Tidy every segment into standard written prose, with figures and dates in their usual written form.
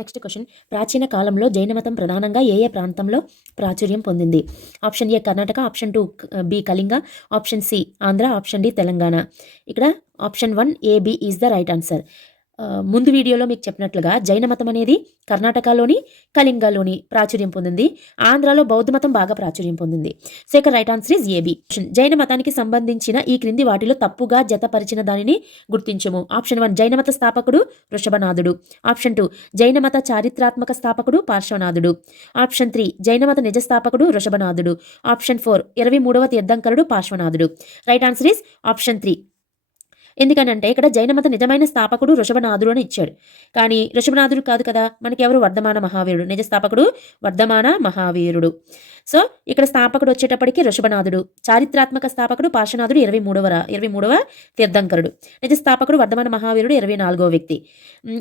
Next question, ప్రాచీన కాలంలో జైన మతం ప్రధానంగా ఏ ఏ ప్రాంతంలో ప్రాచుర్యం పొందింది? Option A Karnataka, option 2 B Kalinga, option C Andhra, option D Telangana. ఇక్కడ option 1 A B is the right answer. ముందు వీడియోలో మీకు చెప్పినట్లుగా జైన మతం అనేది కర్ణాటకలోని కళింగలోని ప్రాచుర్యం పొందింది. ఆంధ్రాలో బౌద్ధ మతం బాగా ప్రాచుర్యం పొందింది. సో ఇక రైట్ ఆన్సర్ ఈజ్ ఏబి. జైన మతానికి సంబంధించిన ఈ క్రింది వాటిలో తప్పుగా జతపరిచిన దానిని గుర్తించము. ఆప్షన్ 1 జైన మత స్థాపకుడు వృషభనాథుడు. ఆప్షన్ 2 జైన మత చారిత్రాత్మక స్థాపకుడు పార్శ్వనాథుడు. ఆప్షన్ 3 జైన మత నిజ స్థాపకుడు వృషభనాథుడు. ఆప్షన్ 4 23వ తీర్థంకరుడు పార్శ్వనాథుడు. Right answer is option 3. ఎందుకనంటే ఇక్కడ జైనమత నిజమైన స్థాపకుడు వృషభనాథుడు అని ఇచ్చాడు. కానీ వృషభనాథుడు కాదు కదా, మనకి ఎవరు? వర్ధమాన మహావీరుడు. నిజ స్థాపకుడు వర్ధమాన మహావీరుడు. సో ఇక్కడ స్థాపకుడు వచ్చేటప్పటికి వృషభనాథుడు, చారిత్రాత్మక స్థాపకుడు పార్శ్వనాథుడు 23వ తీర్థంకరుడు, నిజ స్థాపకుడు వర్ధమాన మహావీరుడు 24వ వ్యక్తి,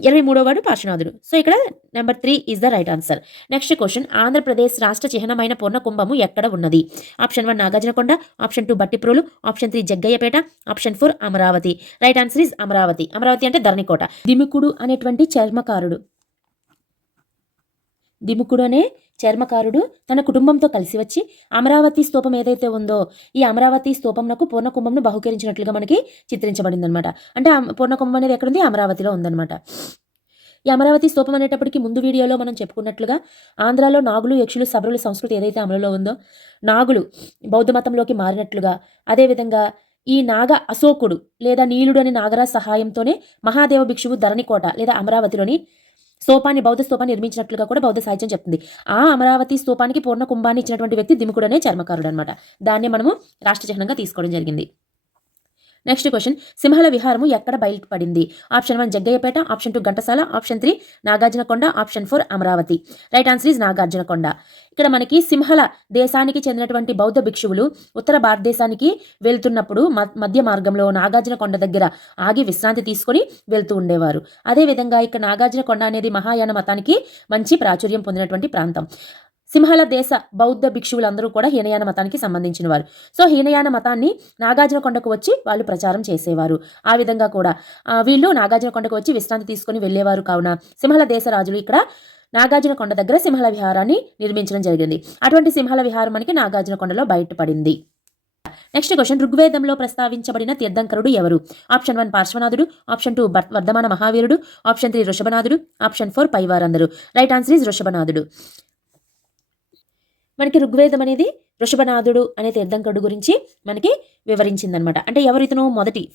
23వ వాడు పార్శ్వనాథుడు. సో ఇక్కడ number 3 is the right answer. Next question, Andhra Pradesh రాష్ట్ర చిహ్నమైన పూర్ణ కుంభము ఎక్కడ ఉన్నది? Option 1 Nagarjunakonda, option 2 Bhattiprolu, option 3 Jaggayyapeta, option 4 Amaravati. Right answer is Amaravati. Amaravati అంటే ధరణికోట. దిముకుడు అనేటువంటి చర్మకారుడు, దిముకుడు అనే చర్మకారుడు తన కుటుంబంతో కలిసి వచ్చి అమరావతి స్తూపం ఏదైతే ఉందో ఈ అమరావతి స్తూపంనకు పూర్ణకుంభంను బహుకరించినట్లుగా మనకి చిత్రించబడింది అనమాట. అంటే పూర్ణకుంభం అనేది ఎక్కడుంది? అమరావతిలో ఉందన్నమాట. ఈ అమరావతి స్తూపం అనేటప్పటికి ముందు వీడియోలో మనం చెప్పుకున్నట్లుగా ఆంధ్రాలో నాగులు, యక్షులు, సబరుల సంస్కృతి ఏదైతే అమలులో ఉందో, నాగులు బౌద్ధ మతంలోకి మారినట్లుగా, అదేవిధంగా ఈ నాగ అశోకుడు లేదా నీలుడు అనే నాగరాజు సహాయంతోనే మహాదేవ భిక్షువు ధరణికోట లేదా అమరావతిలోని బౌద్ధ స్తూపాన్ని నిర్మించినట్లుగా కూడా బౌద్ధ సాహిత్యం చెప్తుంది. ఆ అమరావతి స్తూపానికి పూర్ణ కుంభాన్ని ఇచ్చినటువంటి వ్యక్తి దిముకుడు అనే చర్మకారుడు అనమాట. దాన్ని మనము రాష్ట్ర చిహ్నంగా తీసుకోవడం జరిగింది. నెక్స్ట్ క్వశ్చన్, సింహల విహారము ఎక్కడ బయటపడింది? Option 1 Jaggayyapeta, option 2 Ghantasala, option 3 Nagarjunakonda, option 4 Amaravati. Right answer is Nagarjunakonda. ఇక్కడ మనకి సింహల దేశానికి చెందినటువంటి బౌద్ధ భిక్షువులు ఉత్తర భారతదేశానికి వెళ్తున్నప్పుడు మధ్య మార్గంలో నాగార్జునకొండ దగ్గర ఆగి విశ్రాంతి తీసుకొని వెళ్తూ ఉండేవారు. అదేవిధంగా ఇక్కడ నాగార్జునకొండ అనేది మహాయాన మతానికి మంచి ప్రాచుర్యం పొందినటువంటి ప్రాంతం. సింహల దేశ బౌద్ధ భిక్షువులందరూ కూడా హీనయాన మతానికి సంబంధించిన వారు. సో హీనయాన మతాన్ని నాగార్జునకొండకు వచ్చి వాళ్ళు ప్రచారం చేసేవారు. ఆ విధంగా కూడా వీళ్ళు నాగార్జునకొండకు వచ్చి విశ్రాంతి తీసుకొని వెళ్ళేవారు. కావున సింహల దేశ రాజులు ఇక్కడ నాగార్జునకొండ దగ్గర సింహల విహారాన్ని నిర్మించడం జరిగింది. అటువంటి సింహల విహారం మనకి నాగార్జునకొండలో బయటపడింది. నెక్స్ట్ క్వశ్చన్, ఋగ్వేదంలో ప్రస్తావించబడిన తీర్థంకరుడు ఎవరు? ఆప్షన్ 1 పార్శ్వనాథుడు, ఆప్షన్ 2 వర్ధమాన మహావీరుడు, ఆప్షన్ 3 వృషభనాథుడు, ఆప్షన్ 4 పైవారందరు. రైట్ ఆన్సర్ ఈజ్ వృషభనాథుడు. మనకి ఋగ్వేదం అనేది వృషభనాథుడు అనే తీర్థంకరుడు గురించి మనకి వివరించిందనమాట. అంటే ఎవరు ఇతను?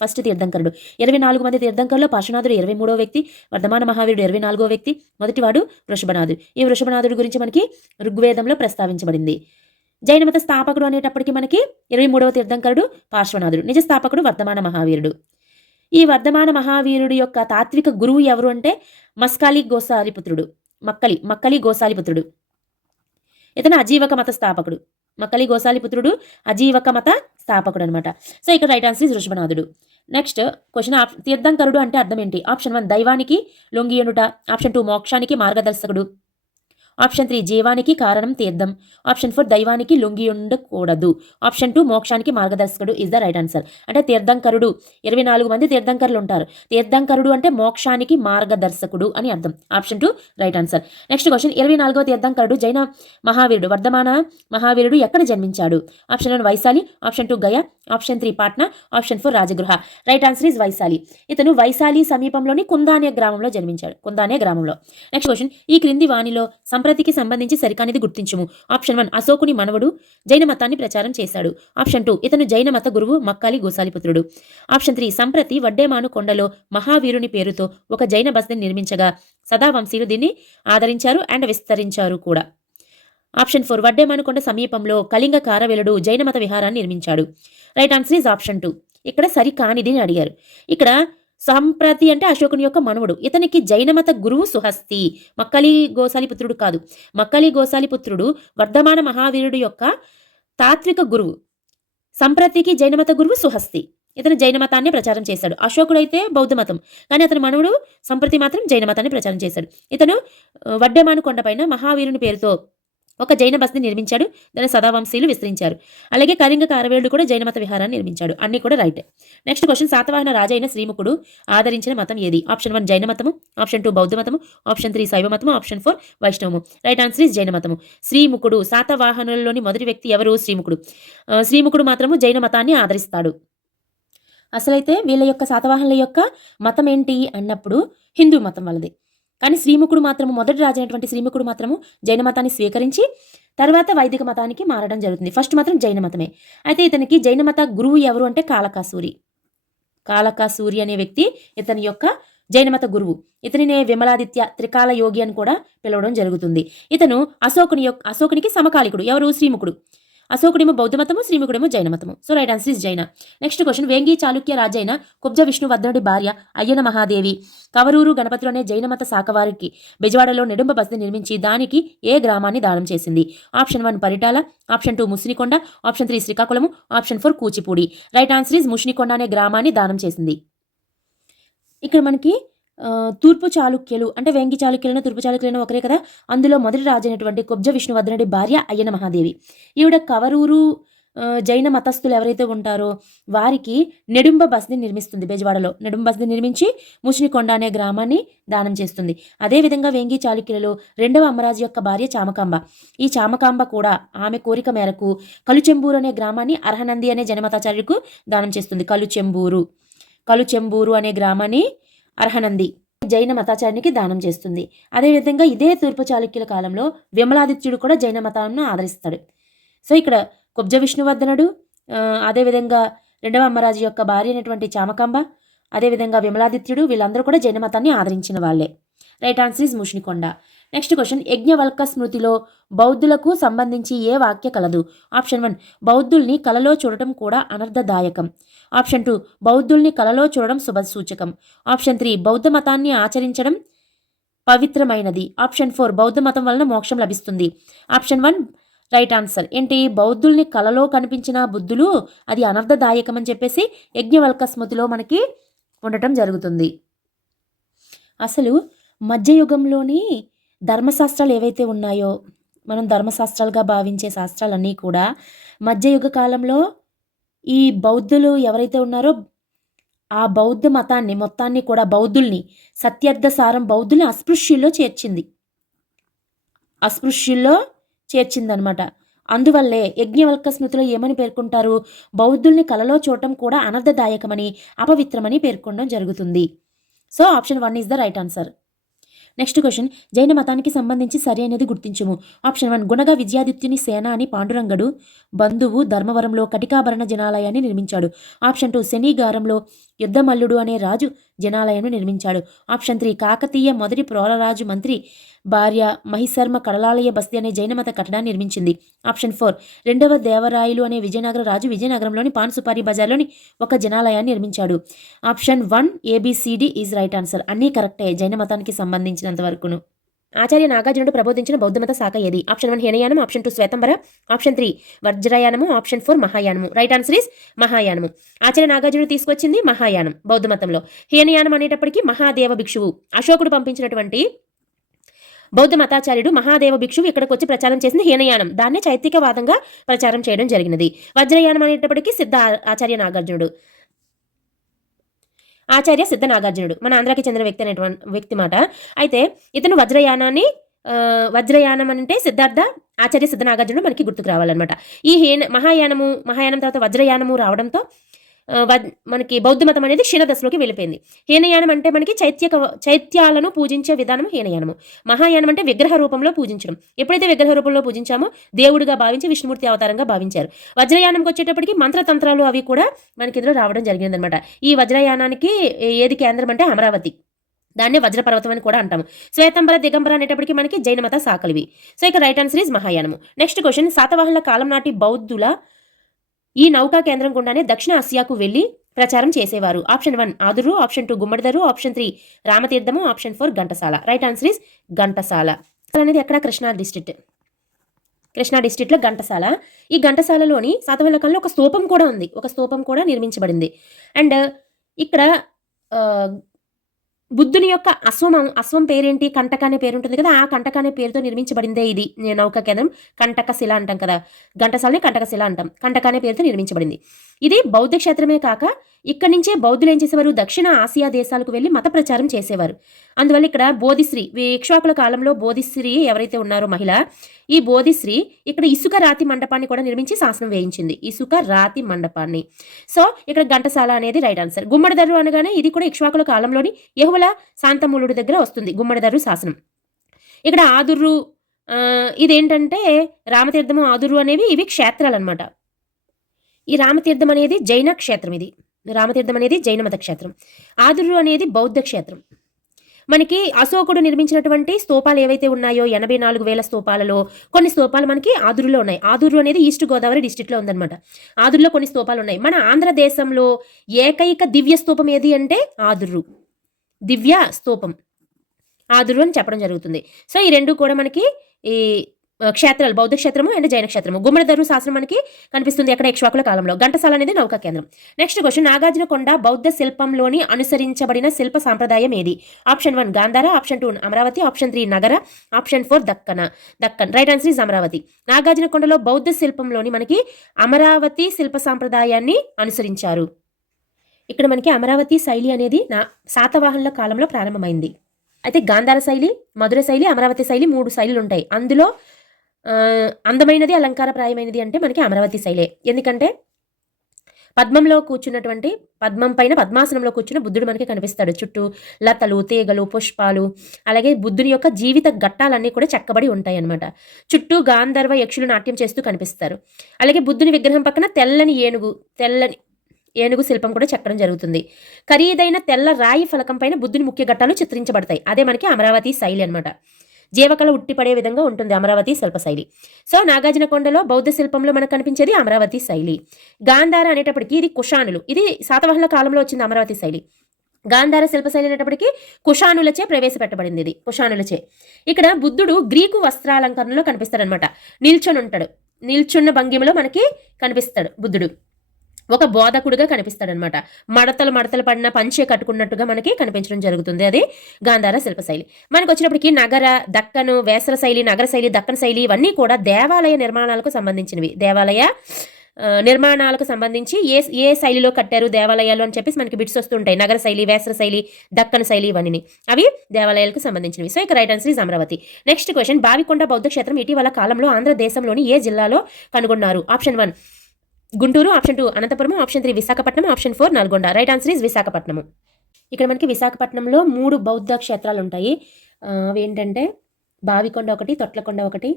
ఫస్ట్ తీర్థంకరుడు. 24 మంది తీర్థంకరులో పార్శ్వనాథుడు 23వ వ్యక్తి, వర్ధమాన మహావీరుడు 24వ వ్యక్తి, మొదటివాడు వృషభనాథుడు. ఈ వృషభనాథుడి గురించి మనకి ఋగ్వేదంలో ప్రస్తావించబడింది. జైనమత స్థాపకుడు అనేటప్పటికీ మనకి 23వ తీర్థంకరుడు పార్శ్వనాథుడు, నిజ స్థాపకుడు వర్ధమాన మహావీరుడు. ఈ వర్ధమాన మహావీరుడు యొక్క తాత్విక గురువు ఎవరు అంటే మక్కలి గోసాలిపుత్రుడు. ఇతను అజీవక మత స్థాపకుడు. మక్కలి గోసాలిపుత్రుడు అజీవక మత స్థాపకుడు అనమాట. సో ఇక్కడ రైట్ ఆన్సర్ ఇస్ వృషభనాథుడు. నెక్స్ట్ క్వశ్చన్, తీర్థంకరుడు అంటే అర్థం ఏంటి? ఆప్షన్ 1 దైవానికి లొంగియునుట, ఆప్షన్ 2 మోక్షానికి మార్గదర్శకుడు, ఆప్షన్ 3 జీవానికి కారణం తీర్థం, ఆప్షన్ 4 దైవానికి లొంగి ఉండకూడదు, ఆప్షన్ 2 మోక్షానికి మార్గదర్శకుడు ఇస్ ద రైట్ ఆన్సర్. అంటే తీర్థంకరుడు 24 మంది తీర్థంకరులు ఉంటారు. తీర్థంకరుడు అంటే మోక్షానికి మార్గదర్శకుడు అని అర్థం. Option 2 right answer. Next question, 24వ తీర్థంకరుడు జైన మహావీరుడు వర్ధమాన మహావీరుడు ఎక్కడ జన్మించాడు? Option 1 Vaishali, option 2 Gaya, option 3 Patna, option 4 Rajagriha. Right answer is Vaishali. ఇతను వైశాలి సమీపంలోని కుందానే గ్రామంలో జన్మించాడు. కుందానే గ్రామంలో. నెక్స్ట్ క్వశ్చన్, ఈ క్రింది వాణిలో సంప్రతికి సంబంధించి సరికానిది గుర్తించుము. ఆప్షన్ 1 అశోకుని మనవడు జైన మతాన్ని ప్రచారం చేశాడు. ఆప్షన్ 2 ఇతను జైన మత గురువు మక్కాలి గోసాలిపుత్రుడు. ఆప్షన్ 3 సంప్రతి వడ్డేమాను కొండలో మహావీరుని పేరుతో ఒక జైన బస్తిని నిర్మించగా సదావంశీయులు దీన్ని ఆదరించారు అండ్ విస్తరించారు కూడా. ఆప్షన్ 4 వడ్డేమాను కొండ సమీపంలో కళింగ కారవేలుడు జైన మత విహారాన్ని నిర్మించాడు. Right answer is option 2. ఇక్కడ సరికానిది అని అడిగారు. ఇక్కడ సంప్రతి అంటే అశోకుని యొక్క మనువుడు. ఇతనికి జైనమత గురువు సుహస్తి, మక్కలి గోసాలిపుత్రుడు కాదు. మక్కలి గోసాలిపుత్రుడు వర్ధమాన మహావీరుడు యొక్క తాత్విక గురువు. సంప్రతికి జైనమత గురువు సుహస్తి. ఇతను జైన మతాన్ని ప్రచారం చేశాడు. అశోకుడు అయితే బౌద్ధ మతం, కానీ అతని మనవుడు సంప్రతి మాత్రం జైన మతాన్ని ప్రచారం చేశాడు. ఇతను వడ్డేమాను కొండపైన మహావీరుని పేరుతో ఒక జైన బస్తిని నిర్మించాడు. దాని సదావంశీయులు విస్తరించారు. అలాగే కళింగ కారవేలుడు కూడా జైన మత విహారాన్ని నిర్మించాడు. అన్ని కూడా రైట్. నెక్స్ట్ క్వశ్చన్, శాతవాహన రాజైన శ్రీముఖుడు ఆదరించిన మతం ఏది? ఆప్షన్ 1 జైన మతము, ఆప్షన్ 2 బౌద్ధ మతము, ఆప్షన్ 3 శైవ మతము, ఆప్షన్ 4 వైష్ణవము. రైట్ ఆన్సర్ ఇస్ జైన మతము. శ్రీముఖుడు శాతవాహనులలోని మొదటి వ్యక్తి ఎవరు? శ్రీముఖుడు. శ్రీముఖుడు మాత్రము జైన మతాన్ని ఆదరిస్తాడు. అసలైతే వీళ్ళ యొక్క శాతవాహనుల యొక్క మతం ఏంటి అన్నప్పుడు హిందూ మతం వాళ్ళది. కానీ శ్రీముఖుడు మాత్రము, మొదటి రాజు అయినటువంటి శ్రీముఖుడు మాత్రము జైన మతాన్ని స్వీకరించి తర్వాత వైదిక మతానికి మారడం జరుగుతుంది. ఫస్ట్ మాత్రం జైన మతమే. అయితే ఇతనికి జైన మత గురువు ఎవరు అంటే కాళకాసూరి. కాళకాసూరి అనే వ్యక్తి ఇతని యొక్క జైన మత గురువు. ఇతనినే విమలాదిత్య త్రికాల యోగి అని కూడా పిలవడం జరుగుతుంది. ఇతను అశోకునికి సమకాలికుడు. ఎవరు? శ్రీముఖుడు. అశోకుడేమో బౌద్ధ మతము, శ్రీముఖుడేమో జైన మతము. So right answer is Jaina. Next question, Vengi Chalukya రాజైన కుబ్జ విష్ణువర్ధనుడి భార్య అయ్యన మహాదేవి కవరూరు గణపతులు అనే జైన మత శాఖవారికి బెజవాడలో నెడుంబ బస్తి నిర్మించి దానికి ఏ గ్రామాన్ని దానం చేసింది? Option 1 Paritala, option 2 Musinikonda, option 3 Srikakulam, option 4 Kuchipudi. Right answer is Musinikonda అనే గ్రామాన్ని దానం చేసింది. ఇక్కడ మనకి తూర్పు చాళుక్యులు అంటే వేంగి చాళుక్యులను తూర్పు చాళుక్యులను ఒకరే కదా. అందులో మొదటి రాజు అయినటువంటి కుబ్జ విష్ణువర్ధనుడి భార్య అయ్యన మహాదేవి. ఈవిడ కవరూరు జైన మతస్థులు ఎవరైతే ఉంటారో వారికి నెడుంబ బస్ని నిర్మిస్తుంది. బెజవాడలో నెడుంబ బస్ని నిర్మించి ముసినికొండ అనే గ్రామాన్ని దానం చేస్తుంది. అదేవిధంగా వేంగి చాళుక్యులలో రెండవ అమ్మరాజు యొక్క భార్య చామకాంబ. ఈ చామకాంబ కూడా ఆమె కోరిక మేరకు కలుచెంబూరు అనే గ్రామాన్ని అర్హనంది అనే జనమతాచార్యులకు దానం చేస్తుంది. కలుచెంబూరు అనే గ్రామాన్ని అర్హనంది జైన మతాచార్యునికి దానం చేస్తుంది. అదేవిధంగా ఇదే తూర్పు చాళుక్యుల కాలంలో విమలాదిత్యుడు కూడా జైన మతాన్ని ఆదరిస్తాడు. సో ఇక్కడ కుబ్జ విష్ణువర్ధనుడు, అదేవిధంగా రెండవ అమ్మరాజు యొక్క భార్య అయినటువంటి చామకాంబ, అదేవిధంగా విమలాదిత్యుడు వీళ్ళందరూ కూడా జైన మతాన్ని ఆదరించిన వాళ్ళే. Right answer is Mushnikonda. Next question, Yajnavalkya స్మృతిలో బౌద్ధులకు సంబంధించి ఏ వాక్య కలదు? ఆప్షన్ 1 బౌద్ధుల్ని కలలో చూడటం కూడా అనర్థదాయకం. ఆప్షన్ 2 బౌద్ధుల్ని కలలో చూడడం శుభ సూచకం. ఆప్షన్ 3 బౌద్ధ మతాన్ని ఆచరించడం పవిత్రమైనది. ఆప్షన్ 4 బౌద్ధ మతం వలన మోక్షం లభిస్తుంది. ఆప్షన్ 1 రైట్ ఆన్సర్ ఏంటి? బౌద్ధుల్ని కలలో కనిపించిన బుద్ధులు అది అనర్థదాయకం అని చెప్పేసి యజ్ఞవల్క స్మృతిలో మనకి ఉండటం జరుగుతుంది. అసలు మధ్యయుగంలోని ధర్మశాస్త్రాలు ఏవైతే ఉన్నాయో మనం ధర్మశాస్త్రాలుగా భావించే శాస్త్రాలన్నీ కూడా మధ్యయుగ కాలంలో ఈ బౌద్ధులు ఎవరైతే ఉన్నారో ఆ బౌద్ధ మతాన్ని మొత్తాన్ని కూడా బౌద్ధుల్ని సత్యర్థసారం బౌద్ధుల్ని అస్పృశ్యుల్లో చేర్చిందనమాట. అందువల్లే యజ్ఞవల్క స్మృతిలో ఏమని పేర్కొంటారు? బౌద్ధుల్ని కలలో చూడటం కూడా అనర్థదాయకమని అపవిత్రమని పేర్కొనడం జరుగుతుంది. So option 1 is the right answer. Next question, Jaina మతానికి సంబంధించి సరి అనేది గుర్తించుము. ఆప్షన్ 1 గుణగ విజయాదిత్యుని సేన అని పాండురంగడు బంధువు ధర్మవరంలో కటికాభరణ జనాలయాన్ని నిర్మించాడు. ఆప్షన్ 2 శనిగారంలో యుద్ధమల్లుడు అనే రాజు జనాలయాన్ని నిర్మించాడు. ఆప్షన్ 3 కాకతీయ మొదటి ప్రోలరాజు మంత్రి భార్య మహిశర్మ కడలాలయ బస్తీ అనే జైనమత కట్టడాన్ని నిర్మించింది. ఆప్షన్ 4 రెండవ దేవరాయలు అనే విజయనగర రాజు విజయనగరంలోని పాన్ సుపారి బజార్లోని ఒక జనాలయాన్ని నిర్మించాడు. Option 1 ABCD is right answer. అన్నీ కరెక్టే జైన మతానికి సంబంధించినంత వరకును. ఆచార్య నాగార్జునుడు ప్రబోధించిన బౌద్ధమత శాఖ ఏది? Option 1 Hinayana, option 2 Svetambara, option 3 Vajrayana, option 4 Mahayana. Right answer is Mahayana. Acharya నాగార్జునుడు తీసుకొచ్చింది మహాయానం బౌద్ధ మతంలో. హీనయానం అనేటప్పటికీ మహాదేవ భిక్షువు అశోకుడు పంపించినటువంటి బౌద్ధ మతాచార్యుడు మహాదేవ భిక్షువు ఇక్కడికి వచ్చి ప్రచారం చేసింది హీనయానం. దాన్నే చైతికవాదంగా ప్రచారం చేయడం జరిగినది. వజ్రయానం అనేటప్పటికీ ఆచార్య సిద్ధ నాగార్జునుడు మన ఆంధ్రాకి చెందిన వ్యక్తి మాట. అయితే ఇతను వజ్రయానం అంటే ఆచార్య సిద్ధ నాగార్జునుడు మనకి గుర్తుకు రావాలన్నమాట. ఈ మహాయానం తర్వాత వజ్రయానము రావడంతో మనకి బౌద్ధ మతం అనేది క్షీణదశలోకి వెళ్ళిపోయింది. హీనయానం అంటే మనకి చైత్యాలను పూజించే విధానం హీనయానము. మహాయానం అంటే విగ్రహ రూపంలో పూజించడం. ఎప్పుడైతే విగ్రహ రూపంలో పూజించామో దేవుడిగా భావించి విష్ణుమూర్తి అవతారంగా భావించారు. వజ్రయానంకి వచ్చేటప్పటికి మంత్రతంత్రాలు అవి కూడా మనకి ఇందులో రావడం జరిగిందనమాట. ఈ వజ్రయానానికి ఏది కేంద్రం అంటే అమరావతి. దాన్ని వజ్రపర్వతం అని కూడా అంటాము. శ్వేతంబర దిగంబర అనేటప్పటికి మనకి జైన మత శాఖలివి. సో ఇక right answer is Mahayana. Next question, శాతవాహనుల కాలం నాటి బౌద్ధుల ఈ నౌకా కేంద్రం గుండానే దక్షిణ ఆసియాకు వెళ్లి ప్రచారం చేసేవారు. Option 1 Aduru, option 2 Gummadiduru, option 3 Ramatirtham, option 4 Ghantasala. Right answer is Ghantasala అనేది ఎక్కడ? కృష్ణా డిస్ట్రిక్ట్లో ఘంటసాల. ఈ ఘంటసాలలోని శాతవాహనుల కాలంలో ఒక స్తూపం కూడా ఉంది. ఒక స్తూపం కూడా నిర్మించబడింది. అండ్ ఇక్కడ బుద్ధుని యొక్క అశ్వం పేరేంటి? కంటక అనే పేరు ఉంటుంది కదా, ఆ కంటక అనే పేరుతో నిర్మించబడిందే ఇది నౌకా కేంద్రం. కంటక శిల అంటాం కదా, ఘంటసాలని కంటక శిల అంటాం. కంటక అనే పేరుతో నిర్మించబడింది. ఇది బౌద్ధ క్షేత్రమే కాక ఇక్కడి నుంచే బౌద్ధులు ఏం చేసేవారు, దక్షిణ ఆసియా దేశాలకు వెళ్ళి మత ప్రచారం చేసేవారు. అందువల్ల ఇక్కడ బోధిశ్రీ, ఇక్ష్వాకుల కాలంలో బోధిశ్రీ ఎవరైతే ఉన్నారో మహిళ, ఈ బోధిశ్రీ ఇక్కడ ఇసుక రాతి మండపాన్ని కూడా నిర్మించి శాసనం వేయించింది. ఇసుక రాతి మండపాన్ని. సో ఇక్కడ ఘంటసాల అనేది రైట్ ఆన్సర్. గుమ్మడిదర్రు అనగానే ఇది కూడా ఇక్ష్వాకుల కాలంలోని యెహువల శాంతమూలుడి దగ్గర వస్తుంది, గుమ్మడిదర్రు శాసనం. ఇక్కడ ఆదుర్రు, ఇదేంటంటే రామతీర్థము, ఆదుర్రు అనేవి ఇవి క్షేత్రాలు అనమాట. ఈ రామతీర్థం అనేది జైన క్షేత్రం. ఇది రామతీర్థం అనేది జైన మత క్షేత్రం. ఆదుర్రు అనేది బౌద్ధ క్షేత్రం. మనకి అశోకుడు నిర్మించినటువంటి స్తూపాలు ఏవైతే ఉన్నాయో 84,000 స్తూపాలలో కొన్ని స్తూపాలు మనకి ఆదురులో ఉన్నాయి. ఆదురు అనేది ఈస్ట్ గోదావరి డిస్టిక్లో ఉందన్నమాట. ఆదురులో కొన్ని స్తూపాలు ఉన్నాయి. మన ఆంధ్రదేశంలో ఏకైక దివ్య స్తూపం ఏది అంటే ఆదుర్రు, దివ్య స్తూపం ఆదురు అని చెప్పడం జరుగుతుంది. సో ఈ రెండు కూడా మనకి ఈ క్షేత్రాలు, బౌద్ధ క్షేత్రము అండ్ జైన క్షేత్రము. గుమ్మడిదర్రు శాసనం మనకి కనిపిస్తుంది ఎక్కడ, ఇక్ష్వాకుల కాలంలో. ఘంటసాల అనేది నౌకా కేంద్రం. నెక్స్ట్ క్వశ్చన్, నాగార్జునకొండ బౌద్ధ శిల్పంలోని అనుసరించబడిన శిల్ప సాంప్రదాయం ఏది? Option 1 Gandhara, option 2 Amaravati, option 3 Nagara, option 4 Deccan. Right answer is Amaravati. నాగార్జునకొండలో బౌద్ధ శిల్పంలోని మనకి అమరావతి శిల్ప సాంప్రదాయాన్ని అనుసరించారు. ఇక్కడ మనకి అమరావతి శైలి అనేది శాతవాహనుల కాలంలో ప్రారంభమైంది. అయితే గాంధార శైలి, మధుర శైలి, అమరావతి శైలి 3 శైలులు ఉంటాయి. అందులో అందమైనది, అలంకారప్రాయమైనది అంటే మనకి అమరావతి శైలే. ఎందుకంటే పద్మంలో కూర్చున్నటువంటి, పద్మం పైన పద్మాసనంలో కూర్చున్న బుద్ధుడు మనకి కనిపిస్తాడు. చుట్టూ లతలు, తీగలు, పుష్పాలు, అలాగే బుద్ధుని యొక్క జీవిత ఘట్టాలన్నీ కూడా చెక్కబడి ఉంటాయి అన్నమాట. చుట్టూ గాంధర్వ యక్షులు నాట్యం చేస్తూ కనిపిస్తారు. అలాగే బుద్ధుని విగ్రహం పక్కన తెల్లని ఏనుగు శిల్పం కూడా చెక్కడం జరుగుతుంది. ఖరీదైన తెల్ల రాయి ఫలకం పైన బుద్ధుని ముఖ్య ఘట్టాలు చిత్రించబడతాయి. అదే మనకి అమరావతి శైలి అనమాట. జీవకళ ఉట్టిపడే విధంగా ఉంటుంది అమరావతి శిల్ప శైలి. సో నాగార్జునకొండలో బౌద్ధ శిల్పంలో మనకు కనిపించేది అమరావతి శైలి. గాంధార అనేటప్పటికి ఇది కుషానులు, ఇది శాతవాహనుల కాలంలో వచ్చింది అమరావతి శైలి. గాంధార శిల్పశైలి అనేటప్పటికీ కుషానులచే ప్రవేశపెట్టబడింది. ఇది కుషానులచే. ఇక్కడ బుద్ధుడు గ్రీకు వస్త్రాలంకరణలో కనిపిస్తాడనమాట. నిల్చున్న భంగిమలో మనకి కనిపిస్తాడు బుద్ధుడు. ఒక బోధకుడుగా కనిపిస్తాడనమాట. మడతలు పడిన పంచె కట్టుకున్నట్టుగా మనకి కనిపించడం జరుగుతుంది. అది గాంధార శిల్పశైలి. మనకు వచ్చినప్పటికీ నగర, దక్కను, వేసర శైలి, నగర శైలి, దక్కన్ శైలి ఇవన్నీ కూడా దేవాలయ నిర్మాణాలకు సంబంధించినవి. దేవాలయ నిర్మాణాలకు సంబంధించి ఏ శైలిలో కట్టారు దేవాలయాలు అని చెప్పేసి మనకి బిట్స్ వస్తుంటాయి. నగర శైలి, వేసర శైలి, దక్కన్ శైలి ఇవన్నీ అవి దేవాలయాలకు సంబంధించినవి. సో ఇక right answer is Amaravati. Next question, Bavikonda బౌద్ధ క్షేత్రం ఇటీవల కాలంలో ఆంధ్రదేశంలోని ఏ జిల్లాలో కనుగొన్నారు? Option 1 Guntur, option 2 Anantapur, option 3 Visakhapatnam, option 4 Nalgonda. Right answer is Visakhapatnam. ఇక్కడ మనకి విశాఖపట్నంలో 3 బౌద్ధ క్షేత్రాలు ఉంటాయి. అవి ఏంటంటే బావికొండ ఒకటి, తొట్లకొండ ఒకటి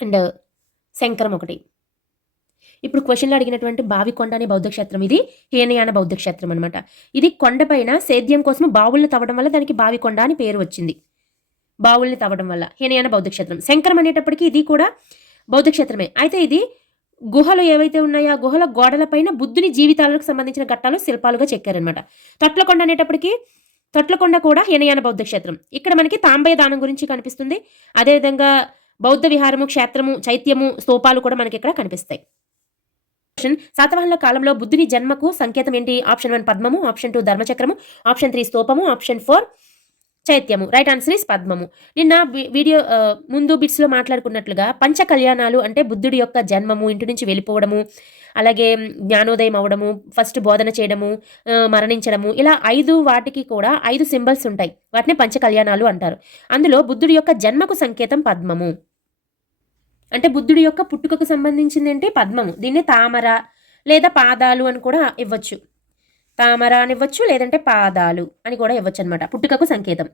అండ్ శంకరం ఒకటి. ఇప్పుడు క్వశ్చన్లో అడిగినటువంటి బావికొండ అనే బౌద్ధ క్షేత్రం ఇది హీనయాన బౌద్ధ క్షేత్రం అనమాట. ఇది కొండపైన సేద్యం కోసం బావుల్ని తవ్వడం వల్ల దానికి బావికొండ అని పేరు వచ్చింది. బావుల్ని తవ్వడం వల్ల హీనయాన బౌద్ధ క్షేత్రం. శంకరం అనేటప్పటికీ ఇది కూడా బౌద్ధ క్షేత్రమే. అయితే ఇది గుహలు ఏవైతే ఉన్నాయో ఆ గుహల గోడల పైన బుద్ధుని జీవితాలకు సంబంధించిన ఘట్టాలు శిల్పాలుగా చెక్కారనమాట. తొట్లకొండ అనేటప్పటికీ తొట్లకొండ కూడా హీనయాన బౌద్ధ క్షేత్రం. ఇక్కడ మనకి తాంబయ దానం గురించి కనిపిస్తుంది. అదేవిధంగా బౌద్ధ విహారము, క్షేత్రము, చైత్యము, స్తూపాలు కూడా మనకి ఇక్కడ కనిపిస్తాయి. శాతవాహనుల కాలంలో బుద్ధుని జన్మకు సంకేతం ఏంటి? ఆప్షన్ 1 పద్మము, ఆప్షన్ 2 ధర్మచక్రము, ఆప్షన్ 3 స్తూపము, ఆప్షన్ 4 చైత్యము. రైట్ ఆన్సర్ ఇస్ పద్మము. నిన్న వీడియో ముందు బిట్స్లో మాట్లాడుకున్నట్లుగా పంచ కళ్యాణాలు అంటే బుద్ధుడి యొక్క జన్మము, ఇంటి నుంచి వెళ్ళిపోవడము, అలాగే జ్ఞానోదయం అవడము, ఫస్ట్ బోధన చేయడము, మరణించడము, ఇలా 5 వాటికి కూడా 5 సింబల్స్ ఉంటాయి. వాటిని పంచ కళ్యాణాలు అంటారు. అందులో బుద్ధుడి యొక్క జన్మకు సంకేతం పద్మము. అంటే బుద్ధుడి యొక్క పుట్టుకకు సంబంధించింది ఏంటి? పద్మము. దీన్ని తామర లేదా పాదాలు అని కూడా ఇవ్వచ్చు. తామర అని ఇవ్వచ్చు, లేదంటే పాదాలు అని కూడా ఇవ్వచ్చు అనమాట. పుట్టుకకు సంకేతం.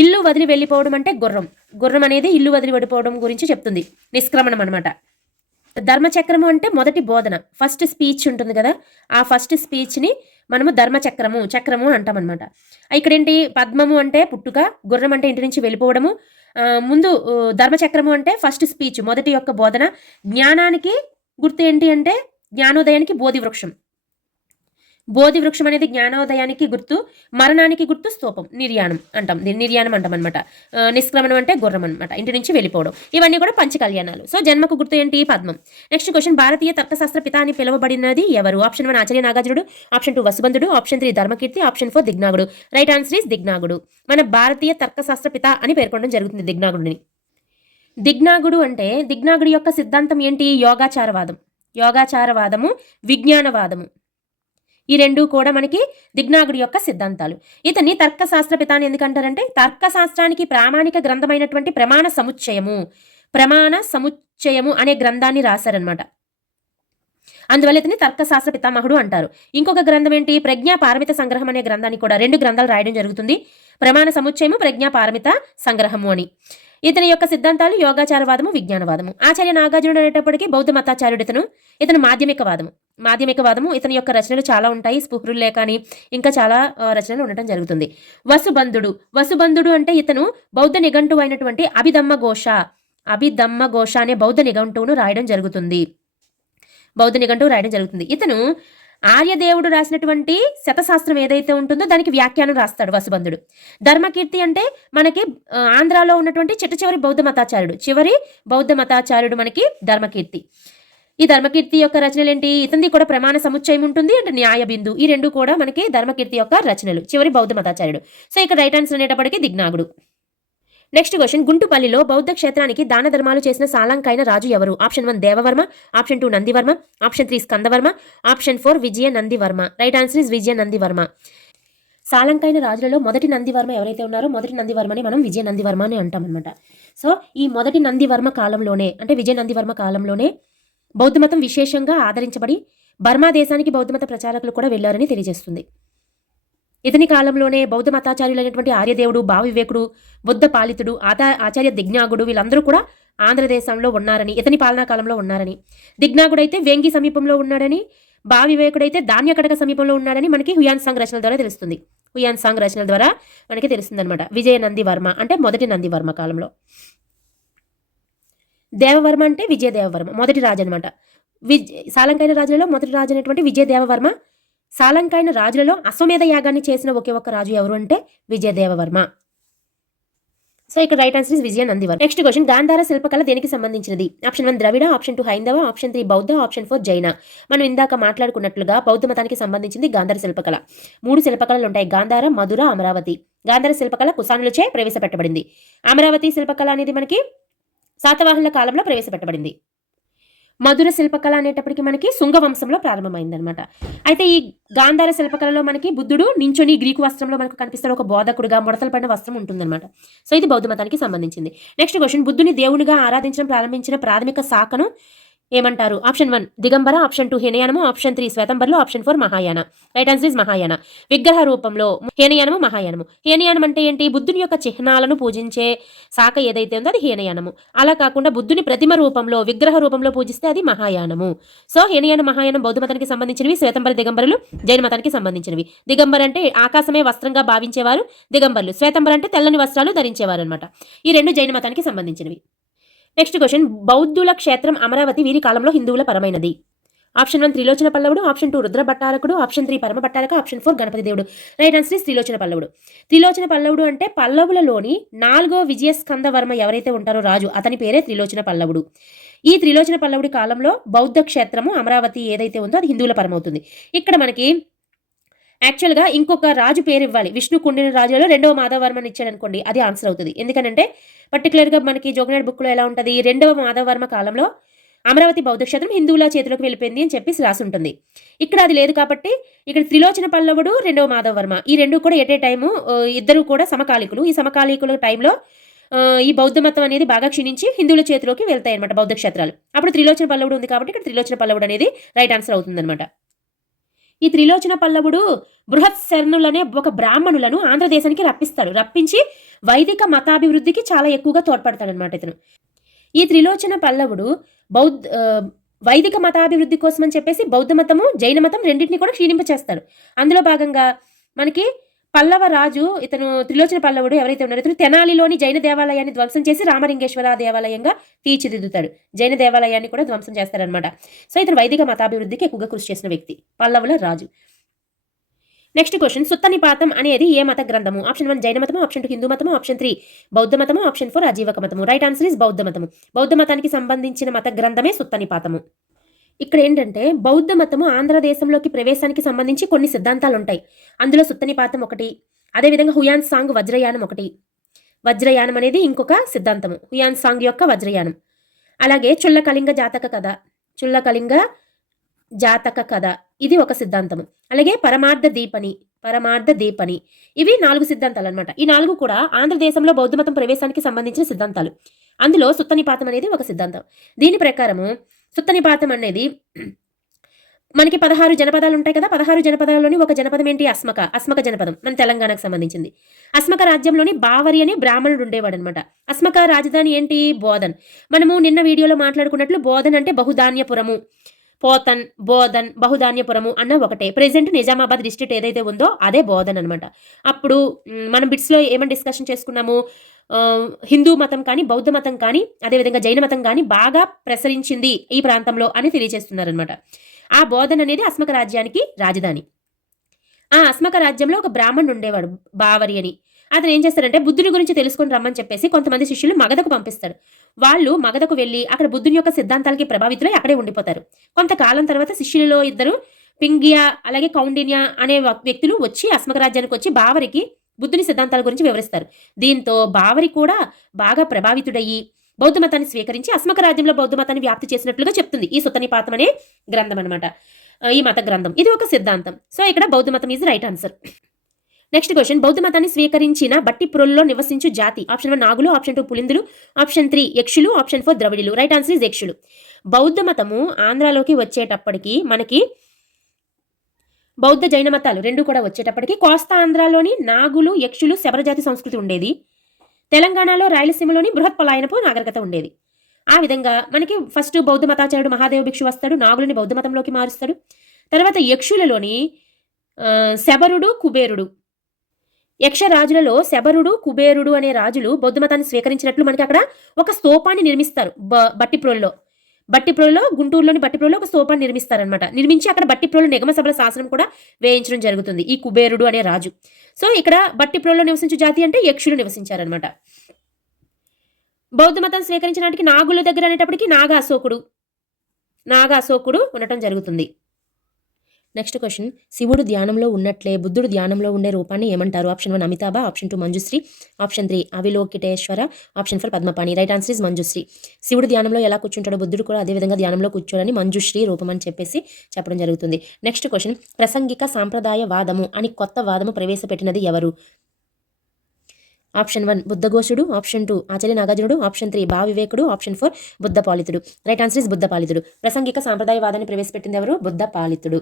ఇల్లు వదిలి వెళ్ళిపోవడం అంటే గుర్రం అనేది ఇల్లు వదిలి వెళ్ళిపోవడం గురించి చెప్తుంది. నిష్క్రమణం అనమాట. ధర్మచక్రము అంటే మొదటి బోధన, ఫస్ట్ స్పీచ్ ఉంటుంది కదా, ఆ ఫస్ట్ స్పీచ్ని మనము చక్రము అంటాం అనమాట. ఇక్కడ ఏంటి? పద్మము అంటే పుట్టుక, గుర్రం అంటే ఇంటి నుంచి వెళ్ళిపోవడము, ముందు ధర్మచక్రము అంటే ఫస్ట్ స్పీచ్, మొదటి యొక్క బోధన. జ్ఞానానికి గుర్తు ఏంటి అంటే జ్ఞానోదయానికి బోధి వృక్షం. బోధి వృక్షం అనేది జ్ఞానోదయానికి గుర్తు, మరణానికి గుర్తు స్తూపం, నిర్యాణం అంటాం, దీన్ని నిర్యాణం అంటాం అనమాట. నిష్క్రమణం అంటే గుర్రం అనమాట, ఇంటి నుంచి వెళ్ళిపోవడం. ఇవన్నీ కూడా పంచకళ్యాణాలు. సో జన్మకు గుర్తు ఏంటి? పద్మం. నెక్స్ట్ క్వశ్చన్, భారతీయ తర్కశాస్త్ర పిత అని పిలువబడినది ఎవరు? ఆప్షన్ 1 ఆచార్య నాగార్జునుడు, ఆప్షన్ 2 వసుబంధుడు, ఆప్షన్ 3 ధర్మకీర్తి, ఆప్షన్ 4 దిగ్నాగుడు. రైట్ ఆన్సర్ ఈస్ దిగ్నాగుడు. మన భారతీయ తర్కశాస్త్ర పిత అని పేర్కొనడం జరుగుతుంది దిగ్నాగుడిని. దిగ్నాగుడు అంటే దిగ్నాగుడి యొక్క సిద్ధాంతం ఏంటి? యోగాచారవాదం, యోగాచారవాదము, విజ్ఞానవాదము. ఈ రెండు కూడా మనకి దిగ్నాగుడి యొక్క సిద్ధాంతాలు. ఇతన్ని తర్కశాస్త్ర పిత అని ఎందుకంటారంటే తర్కశాస్త్రానికి ప్రామాణిక గ్రంథమైనటువంటి ప్రమాణ సముచ్చయము అనే గ్రంథాన్ని రాశారనమాట. అందువల్ల ఇతని తర్కశాస్త్ర పితామహుడు అంటారు. ఇంకొక గ్రంథం ఏంటి? ప్రజ్ఞా పారమిత సంగ్రహం అనే గ్రంథాన్ని కూడా, 2 గ్రంథాలు రాయడం జరుగుతుంది, ప్రమాణ సముచ్చయము, ప్రజ్ఞా పారమిత సంగ్రహము అని. ఇతని యొక్క సిద్ధాంతాలు యోగాచారవాదము, విజ్ఞానవాదము. ఆచార్య నాగార్జునుడు అనేటప్పటికీ బౌద్ధ మతాచార్యుడు. ఇతను మాధ్యమికవాదము. ఇతని యొక్క రచనలు చాలా ఉంటాయి, స్ఫుహృల్లేఖ అని ఇంకా చాలా రచనలు ఉండటం జరుగుతుంది. వసుబంధుడు అంటే ఇతను బౌద్ధ నిఘంటువు అయినటువంటి అభిధమ్మ ఘోష అనే బౌద్ధ నిఘంటువును రాయడం జరుగుతుంది. ఇతను ఆర్యదేవుడు రాసినటువంటి శతశాస్త్రం ఏదైతే ఉంటుందో దానికి వ్యాఖ్యానం రాస్తాడు వసుబంధుడు. ధర్మకీర్తి అంటే మనకి ఆంధ్రాలో ఉన్నటువంటి చివరి బౌద్ధ మతాచార్యుడు మనకి ధర్మకీర్తి. ఈ ధర్మకీర్తి యొక్క రచనలు ఏంటి? ఇతనిది కూడా ప్రమాణ సముచ్చయం ఉంటుంది అంటే న్యాయ బిందు. ఈ 2 కూడా మనకి ధర్మకీర్తి యొక్క రచనలు, చివరి బౌద్ధ మతాచార్యుడు. సో ఇక్కడ రైట్ ఆన్సర్ అనేటప్పటికీ దిగ్నాగుడు. నెక్స్ట్ క్వశ్చన్, గుంటుపల్లిలో బౌద్ధ క్షేత్రానికి దాన ధర్మాలు చేసిన సాలంకైన రాజు ఎవరు? Option 1 Devavarma, option 2 Nandivarma, option 3 Skandavarma, option 4 Vijaya Nandivarma. Right answer is Vijaya Nandivarma. Salankayana రాజులలో మొదటి నందివర్మ ఎవరైతే ఉన్నారో మొదటి నందివర్మని మనం విజయ నందివర్మ అని అంటాం అనమాట. సో ఈ మొదటి నందివర్మ కాలంలోనే అంటే విజయ నందివర్మ కాలంలోనే బౌద్ధమతం విశేషంగా ఆదరించబడి బర్మా దేశానికి బౌద్ధమత ప్రచారకులు కూడా వెళ్లారని తెలియజేస్తుంది. ఇతని కాలంలోనే బౌద్ధ మతాచార్యులైనటువంటి ఆర్యదేవుడు, భావివేకుడు, బుద్ధ పాలితుడు, ఆచార్య దిగ్నాగుడు వీళ్ళందరూ కూడా ఆంధ్రదేశంలో ఉన్నారని, ఇతని పాలనా కాలంలో ఉన్నారని, దిగ్నాగుడైతే వేంగి సమీపంలో ఉన్నాడని, భావివేకుడైతే ధాన్యకటక సమీపంలో ఉన్నాడని మనకి హుయాన్ సాంగ్ రచనల ద్వారా తెలుస్తుంది. అనమాట. విజయ నందివర్మ అంటే మొదటి నందివర్మ కాలంలో. దేవవర్మ అంటే విజయ దేవవర్మ, మొదటి రాజు అనమాట. సాలంకైన రాజులలో మొదటి రాజు అనేటువంటి విజయ దేవవర్మ. సాలంకైన రాజులలో అశ్వమేధ యాగాన్ని చేసిన ఒకే ఒక్క రాజు ఎవరు అంటే విజయదేవవర్మ. సో ఇక్కడ right answer is Vijaya Nandivarma. Next question, Gandhara శిల్పకళ దేనికి సంబంధించినది? ఆప్షన్ 1 ద్రవిడ, ఆప్షన్ 2 హైందవ, ఆప్షన్ 3 బౌద్ధ, ఆప్షన్ 4 జైన. మనం ఇందాక మాట్లాడుకున్నట్లుగా బౌద్ధ మతానికి సంబంధించింది గాంధార శిల్పకళ. 3 శిల్పకళలు ఉంటాయి, గాంధార, మధుర, అమరావతి. గాంధార శిల్పకళ కుషానులచే ప్రవేశపెట్టబడింది. అమరావతి శిల్పకళ అనేది మనకి శాతవాహనుల కాలంలో ప్రవేశపెట్టబడింది. మధుర శిల్పకళ అనేటప్పటికి మనకి శుంగ వంశంలో ప్రారంభమైందనమాట. అయితే ఈ గాంధార శిల్పకళలో మనకి బుద్ధుడు నించొని గ్రీకు వస్త్రంలో మనకు కనిపిస్తున్న ఒక బోధకుడుగా ముడతలు పడిన వస్త్రం ఉంటుందన్నమాట. సో ఇది బౌద్ధ మతానికి సంబంధించింది. నెక్స్ట్ క్వశ్చన్, బుద్ధుని దేవునిగా ఆరాధించడం ప్రారంభించిన ప్రాథమిక శాఖను ఏమంటారు? Option 1 Digambara, option 2 Hinayana, option 3 శ్వేతంబర్లు, option 4 Mahayana. Right answer is Mahayana. విగ్రహ రూపంలో హీనయానము, మహాయానము. హీనయానం అంటే ఏంటి? బుద్ధుని యొక్క చిహ్నాలను పూజించే శాఖ ఏదైతే ఉందో అది హీనయానము. అలా కాకుండా బుద్ధుని ప్రతిమ రూపంలో, విగ్రహ రూపంలో పూజిస్తే అది మహాయానము. సో హీనయానం, మహాయానం బౌద్ధ మతానికి సంబంధించినవి. శ్వేతంబర, దిగంబరులు జైన మతానికి సంబంధించినవి. దిగంబర అంటే ఆకాశమే వస్త్రంగా భావించేవారు దిగంబరులు. శ్వేతంబర అంటే తెల్లని వస్త్రాలు ధరించేవారు అనమాట. ఈ 2 జైన మతానికి సంబంధించినవి. నెక్స్ట్ క్వశ్చన్, బౌద్ధుల క్షేత్రం అమరావతి వీరి కాలంలో హిందువుల పరమైనది. ఆప్షన్ 1 త్రిలోచన పల్లవుడు, ఆప్షన్ 2 రుద్ర భట్టారకుడు, ఆప్షన్ 3 పరమ భట్టారక, ఆప్షన్ 4 గణపతి దేవుడు. రైట్ ఆన్సర్ ఇస్ త్రిలోచన పల్లవుడు. త్రిలోచన పల్లవుడు అంటే పల్లవులలోని 4వ విజయస్కందవర్మ ఎవరైతే ఉంటారో రాజు, అతని పేరే త్రిలోచన పల్లవుడు. ఈ త్రిలోచన పల్లవుడి కాలంలో బౌద్ధ క్షేత్రము అమరావతి ఏదైతే ఉందో అది హిందువుల పరమవుతుంది. ఇక్కడ మనకి యాక్చువల్గా ఇంకొక రాజు పేరు ఇవ్వాలి. విష్ణు కుండిన రాజులలో 2వ మాధవవర్మని ఇచ్చాడు అనుకోండి, అది ఆన్సర్ అవుతుంది. ఎందుకంటే పర్టికులర్గా మనకి జోగనాడ్ బుక్లో ఎలా ఉంటుంది, 2వ మాధవవర్మ కాలంలో అమరావతి బౌద్ధ క్షేత్రం హిందువుల చేతిలోకి వెళ్ళిపోయింది అని చెప్పి రాసి ఉంటుంది. ఇక్కడ అది లేదు కాబట్టి ఇక్కడ త్రిలోచన పల్లవుడు, 2వ మాధవవర్మ ఈ 2 కూడా ఎట్ ఏ టైము ఇద్దరు కూడా సమకాలికులు. ఈ సమకాలికుల టైంలో ఈ బౌద్ధ మతం అనేది బాగా క్షీణించి హిందువుల చేతిలోకి వెళ్తాయి అనమాట బౌద్ధ క్షేత్రాలు. అప్పుడు త్రిలోచన పల్లవుడు ఉంది కాబట్టి ఇక్కడ త్రిలోచన పల్లవుడు అనేది రైట్ ఆన్సర్ అవుతుందన్నమాట. ఈ త్రిలోచన పల్లవుడు బృహత్ శరణులనే ఒక బ్రాహ్మణులను ఆంధ్రదేశానికి రప్పించి వైదిక మతాభివృద్ధికి చాలా ఎక్కువగా తోడ్పడతాడనమాట ఇతను. ఈ త్రిలోచన పల్లవుడు వైదిక మతాభివృద్ధి కోసం అని చెప్పేసి బౌద్ధ మతము, జైన మతం రెండింటిని కూడా క్షీణింపచేస్తాడు. అందులో భాగంగా మనకి పల్లవ రాజు ఇతను త్రిలోచన పల్లవుడు ఎవరైతే ఉన్నారో ఇతను తెనాలిలోని జైన దేవాలయాన్ని ధ్వంసం చేసి రామలింగేశ్వర దేవాలయంగా తీర్చిదిద్దుతాడు. జైన దేవాలయాన్ని కూడా ధ్వంసం చేస్తారనమాట. సో ఇతను వైదిక మతాభివృద్ధికి ఎక్కువగా కృషి చేసిన వ్యక్తి, పల్లవుల రాజు. నెక్స్ట్ క్వశ్చన్ సుత్తనిపాతం అనేది ఏ మత గ్రంథము? ఆప్షన్ 1 జైన మతము, ఆప్షన్ 2 హిందూ మతము, ఆప్షన్ 3 బౌద్ధ మతము, ఆప్షన్ 4 అజీవక మతము. రైట్ ఆన్సర్ ఇస్ బౌద్ధ మతము. బౌద్ధ మతానికి సంబంధించిన మత గ్రంథమే సుత్తనిపాతము. ఇక్కడ ఏంటంటే బౌద్ధ మతము ఆంధ్రదేశంలోకి ప్రవేశానికి సంబంధించి కొన్ని సిద్ధాంతాలు ఉంటాయి. అందులో సుత్తనిపాతం ఒకటి, అదేవిధంగా హుయాన్ సాంగ్ వజ్రయానం ఒకటి. వజ్రయానం అనేది ఇంకొక సిద్ధాంతము, హుయాన్ సాంగ్ యొక్క వజ్రయానం. అలాగే చుల్లకళింగ జాతక కథ, చుల్లకళింగ జాతక కథ ఇది ఒక సిద్ధాంతము. అలాగే పరమార్థ దీపని ఇవి 4 సిద్ధాంతాలు అనమాట. ఈ 4 కూడా ఆంధ్రదేశంలో బౌద్ధ మతం ప్రవేశానికి సంబంధించిన సిద్ధాంతాలు. అందులో సుత్తనిపాతం అనేది ఒక సిద్ధాంతం. దీని ప్రకారము సుత్తనిపాతం అనేది మనకి 16 జనపదాలు ఉంటాయి కదా. 16 జనపదాల్లోని ఒక జనపదం ఏంటి? అస్మక జనపదం మన తెలంగాణకు సంబంధించింది. అస్మక రాజ్యంలోని బావరి అనే బ్రాహ్మణుడు ఉండేవాడు అనమాట. అస్మక రాజధాని ఏంటి? బోధన్. మనము నిన్న వీడియోలో మాట్లాడుకున్నట్లు బోధన్ అంటే బహుధాన్యపురము, బోధన్ బహుధాన్యపురము అన్న ఒకటే. ప్రెసెంట్ నిజామాబాద్ డిస్ట్రిక్ట్ ఏదైతే ఉందో అదే బోధన్ అనమాట. అప్పుడు మనం బిట్స్లో ఏమని డిస్కషన్ చేసుకున్నాము? హిందూ మతం కానీ బౌద్ధ మతం కానీ అదేవిధంగా జైన మతం కానీ బాగా ప్రసరించింది ఈ ప్రాంతంలో అని తెలియజేస్తున్నారనమాట. ఆ బోధన్ అనేది అస్మక రాజ్యానికి రాజధాని. ఆ అస్మక రాజ్యంలో ఒక బ్రాహ్మణుడు ఉండేవాడు బావరి అని. అతను ఏం చేస్తాడంటే బుద్ధుని గురించి తెలుసుకొని రమ్మని చెప్పేసి కొంతమంది శిష్యులు మగధకు పంపిస్తాడు. వాళ్ళు మగధకు వెళ్ళి అక్కడ బుద్ధుని యొక్క సిద్ధాంతాలకి ప్రభావితులై అక్కడే ఉండిపోతారు. కొంతకాలం తర్వాత శిష్యులలో ఇద్దరు పింగియా అలాగే కౌండిన్య అనే వ్యక్తులు వచ్చి అస్మక రాజ్యానికి వచ్చి బావరికి బుద్ధుని సిద్ధాంతాల గురించి వివరిస్తారు. దీంతో బావరి కూడా బాగా ప్రభావితుడయ్యి బౌద్ధ మతాన్ని స్వీకరించి అస్మక రాజ్యంలో బౌద్ధ మతాన్ని వ్యాప్తి చేసినట్లుగా చెప్తుంది ఈ సుత్తనిపాతం అనే గ్రంథం అనమాట. ఈ మత గ్రంథం ఇది ఒక సిద్ధాంతం. సో ఇక్కడ బౌద్ధ మతం is right answer. Next question బౌద్ధ మతాన్ని స్వీకరించిన బట్టిప్రోల్లో నివసించు జాతి. ఆప్షన్ 1 నాగులు, ఆప్షన్ 2 పులిందులు, ఆప్షన్ 3 యక్షులు, ఆప్షన్ 4 ద్రవిడులు. రైట్ ఆన్సర్ ఇస్ యక్షులు. బౌద్ధ మతము ఆంధ్రాలోకి వచ్చేటప్పటికి మనకి బౌద్ధ జైన మతాలు రెండు కూడా వచ్చేటప్పటికి కోస్తా ఆంధ్రాలోని నాగులు, యక్షులు, శబరజాతి సంస్కృతి ఉండేది. తెలంగాణలో రాయలసీమలోని బృహత్ పలాయనపు నాగరికత ఉండేది. ఆ విధంగా మనకి ఫస్ట్ బౌద్ధ మతాచార్యుడు మహాదేవ భిక్షు వస్తాడు, నాగులని బౌద్ధ మతంలోకి మారుస్తాడు. తర్వాత యక్షులలోని శబరుడు, కుబేరుడు, యక్షరాజులలో శబరుడు, కుబేరుడు అనే రాజులు బౌద్ధ మతాన్ని స్వీకరించినట్లు మనకి అక్కడ ఒక స్తూపాన్ని నిర్మిస్తారు. బట్టిప్రోలులో గుంటూరులోని బట్టిప్రోలులో ఒక స్తూపాన్ని నిర్మిస్తారనమాట. నిర్మించి అక్కడ బట్టిప్రోలు నిగమ సభల శాసనం కూడా వేయించడం జరుగుతుంది ఈ కుబేరుడు అనే రాజు. సో ఇక్కడ బట్టిప్రోలులో నివసించే జాతి అంటే యక్షులు నివసించారనమాట. బౌద్ధ మతం స్వీకరించడానికి నాగుల దగ్గర అనేటప్పటికి నాగ అశోకుడు ఉండటం జరుగుతుంది. నెక్స్ట్ క్వశ్చన్ శివుడు ధ్యానంలో ఉన్నట్లే బుద్ధుడు ధ్యానంలో ఉండే రూపాన్ని ఏమంటారు? Option 1 Amitabha, option 2 Manjushri, option 3 Avalokiteshvara, option 4 Padmapani. Right answer is Manjushri. శివుడు ధ్యానంలో ఎలా కూర్చుంటాడో బుద్ధుడు కూడా అదే విధంగా ధ్యానంలో కూర్చోడని మంజుశ్రీ రూపం అని చెప్పేసి చెప్పడం జరుగుతుంది. నెక్స్ట్ క్వశ్చన్ ప్రసంగిక సాంప్రదాయ వాదము అని కొత్త వాదము ప్రవేశపెట్టినది ఎవరు? ఆప్షన్ 1 బుద్ధఘోషుడు, ఆప్షన్ 2 ఆచార్య నాగార్జునుడు, ఆప్షన్ 3 భావ వివేకుడు, ఆప్షన్ 4 బుద్ధపాలితుడు. రైట్ ఆన్సర్ ఇస్ బుద్ధపాలితుడు. ప్రసంగిక సాంప్రదాయవాదాన్ని ప్రవేశపెట్టింది ఎవరు? బుద్ధపాలితుడు.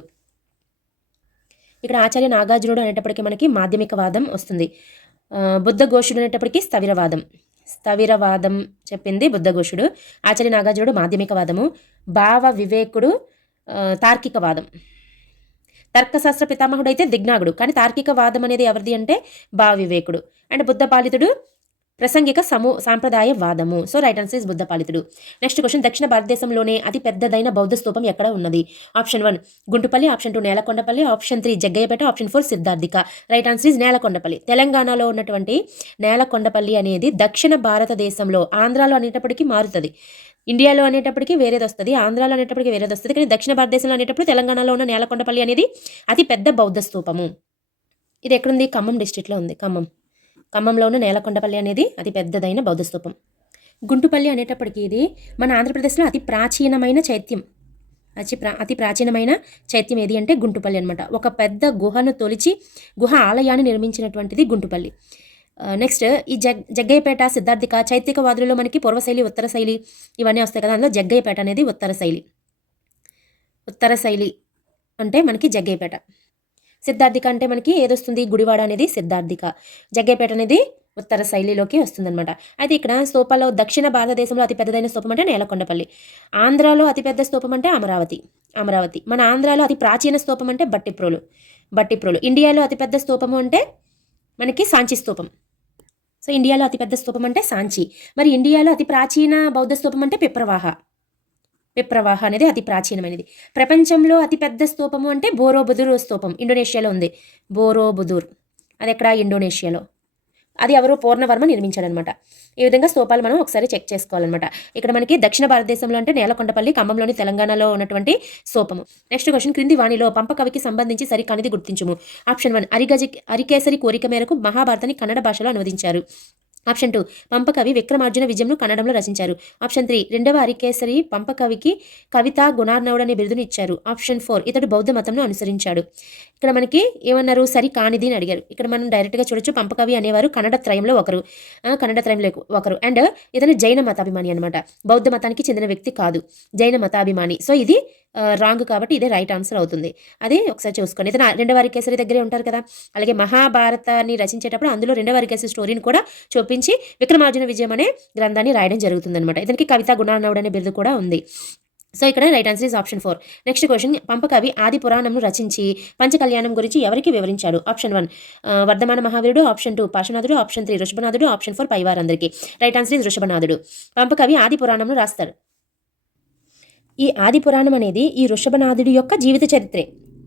ఇక్కడ ఆచార్య నాగార్జునుడు అనేటప్పటికీ మనకి మాధ్యమిక వాదం వస్తుంది. బుద్ధఘోషుడు అనేటప్పటికీ స్థవిరవాదం చెప్పింది బుద్ధఘోషుడు. ఆచార్య నాగార్జునుడు మాధ్యమిక వాదము. భావ వివేకుడు తార్కిక వాదం. తర్కశాస్త్ర పితామహుడు అయితే దిగ్నాగుడు, కానీ తార్కిక వాదం అనేది ఎవరిది అంటే భావ వివేకుడు. అండ్ బుద్ధపాలితుడు ప్రసంగిక సాంప్రదాయ వాదము. సో రైట్ ఆన్సర్ ఇస్ బుద్ధపాలితుడు. నెక్స్ట్ క్వశ్చన్ దక్షిణ భారతదేశంలోనే అతి పెద్దదైన బౌద్ధ స్తూపం ఎక్కడ ఉన్నది? Option 1 Guntupalli, option 2 Nelakondapalli, option 3 Jaggayyapeta, option 4 Siddharthika. Right answer is Nelakondapalli. తెలంగాణలో ఉన్నటువంటి నేలకొండపల్లి అనేది దక్షిణ భారతదేశంలో, ఆంధ్రాలో అనేటప్పటికీ మారుతుంది, ఇండియాలో అనేటప్పటికీ వేరేది వస్తుంది, ఆంధ్రాలో అనేటప్పటికీ వేరేది వస్తుంది, కానీ దక్షిణ భారతదేశంలో అనేటప్పుడు తెలంగాణలో ఉన్న నేలకొండపల్లి అనేది అతి పెద్ద బౌద్ధ స్తూపము. ఇది ఎక్కడుంది? ఖమ్మం డిస్ట్రిక్ట్లో ఉంది. ఖమ్మంలో ఉన్న నేలకొండపల్లి అనేది అతి పెద్దదైన బౌద్ధ స్తూపం. గుంటుపల్లి అనేటప్పటికీ ఇది మన ఆంధ్రప్రదేశ్లో అతి ప్రాచీనమైన చైత్యం. అతి ప్రాచీనమైన చైత్యం ఏది అంటే గుంటుపల్లి అనమాట. ఒక పెద్ద గుహను తొలిచి గుహ ఆలయాన్ని నిర్మించినటువంటిది గుంటుపల్లి. నెక్స్ట్ ఈ జగ్గయ్యపేట, సిద్ధార్థిక చైత్యక వాదులలో మనకి పూర్వశైలి, ఉత్తర శైలి ఇవన్నీ వస్తాయి కదా. అందులో జగ్గయ్యపేట అనేది ఉత్తర శైలి అంటే మనకి జగ్గయ్యపేట. సిద్ధార్థిక అంటే మనకి ఏదొస్తుంది? గుడివాడ అనేది సిద్ధార్థిక. జగ్గయ్యపేట అనేది ఉత్తర శైలిలోకి వస్తుందన్నమాట. అయితే ఇక్కడ స్తూపాల్లో దక్షిణ భారతదేశంలో అతి పెద్దదైన స్తూపం అంటే నేలకొండపల్లి. ఆంధ్రాలో అతిపెద్ద స్తూపం అంటే అమరావతి. మన ఆంధ్రాలో అతి ప్రాచీన స్తూపం అంటే బట్టిప్రోలు. ఇండియాలో అతిపెద్ద స్తూపము అంటే మనకి సాంచి స్తూపం. సో ఇండియాలో అతిపెద్ద స్తూపం అంటే సాంచి. మరి ఇండియాలో అతి ప్రాచీన బౌద్ధ స్తూపం అంటే పిప్రవాహ. విప్రవాహ అనేది అతి ప్రాచీనమైనది. ప్రపంచంలో అతిపెద్ద స్తూపము అంటే బోరోబుదుర్ స్తూపం ఇండోనేషియాలో ఉంది. బోరోబుదుర్ అది ఎక్కడ ఇండోనేషియాలో. అది ఎవరు పూర్ణవర్మ నిర్మించాడనమాట. ఈ విధంగా స్తూపాలు మనం ఒకసారి చెక్ చేసుకోవాలన్నమాట. ఇక్కడ మనకి దక్షిణ భారతదేశంలో అంటే నేలకొండపల్లి, ఖమ్మంలోని తెలంగాణలో ఉన్నటువంటి స్తూపము. నెక్స్ట్ క్వశ్చన్, క్రింది వాణిలో పంపకవికి సంబంధించి సరికానిది గుర్తించుము. ఆప్షన్ 1 అరికేసరి కోరిక మేరకు మహాభారతాన్ని కన్నడ భాషలో అనువదించారు. ఆప్షన్ 2 పంపకవి విక్రమార్జున విజయంను కన్నడంలో రచించారు. ఆప్షన్ 3 రెండవ అరికేసరి పంపకవికి కవితా గుణార్ణవుడు అనే బిరుదును ఇచ్చారు. ఆప్షన్ 4 ఇతడు బౌద్ధ మతంను అనుసరించాడు. ఇక్కడ మనకి ఏమన్నారు, సరి కానిది అని అడిగారు. ఇక్కడ మనం డైరెక్ట్గా చూడొచ్చు, పంపకవి అనేవారు కన్నడ త్రయంలో ఒకరు అండ్ ఇతను జైన మతాభిమాని అనమాట. బౌద్ధ మతానికి చెందిన వ్యక్తి కాదు, జైన మతాభిమాని. సో ఇది రాంగ్ కాబట్టి ఇదే రైట్ ఆన్సర్ అవుతుంది. అది ఒకసారి చూసుకోండి. ఇతను రెండవ అరికేసరి దగ్గరే ఉంటారు కదా. అలాగే మహాభారతాన్ని రచించేటప్పుడు అందులో రెండవ అరికేసరి స్టోరీని కూడా చూపించి విక్రమార్జున విజయం అనే గ్రంథాన్ని రాయడం జరుగుతుందన్నమాట. ఇతనికి కవితా గుణార్ణవుడు అనే బిరుదు కూడా ఉంది. సో ఇక్కడ right answer is option 4. Next question, పంపకవి ఆది పురాణంను రచించి పంచకళ్యాణం గురించి ఎవరికి వివరించాడు. ఆప్షన్ 1 వర్ధమాన మహావీరుడు, ఆప్షన్ 2 పార్శ్వనాథుడు, ఆప్షన్ 3 ఋషభనాథుడు, ఆప్షన్ 4 పైవారందరికీ. రైట్ ఆన్సర్ ఇస్ ఋషభనాథుడు. పంపకవి ఆది పురాణంను రాస్తాడు. ఈ ఆది పురాణం అనేది ఈ ఋషభనాథుడి యొక్క జీవిత చరిత్రే.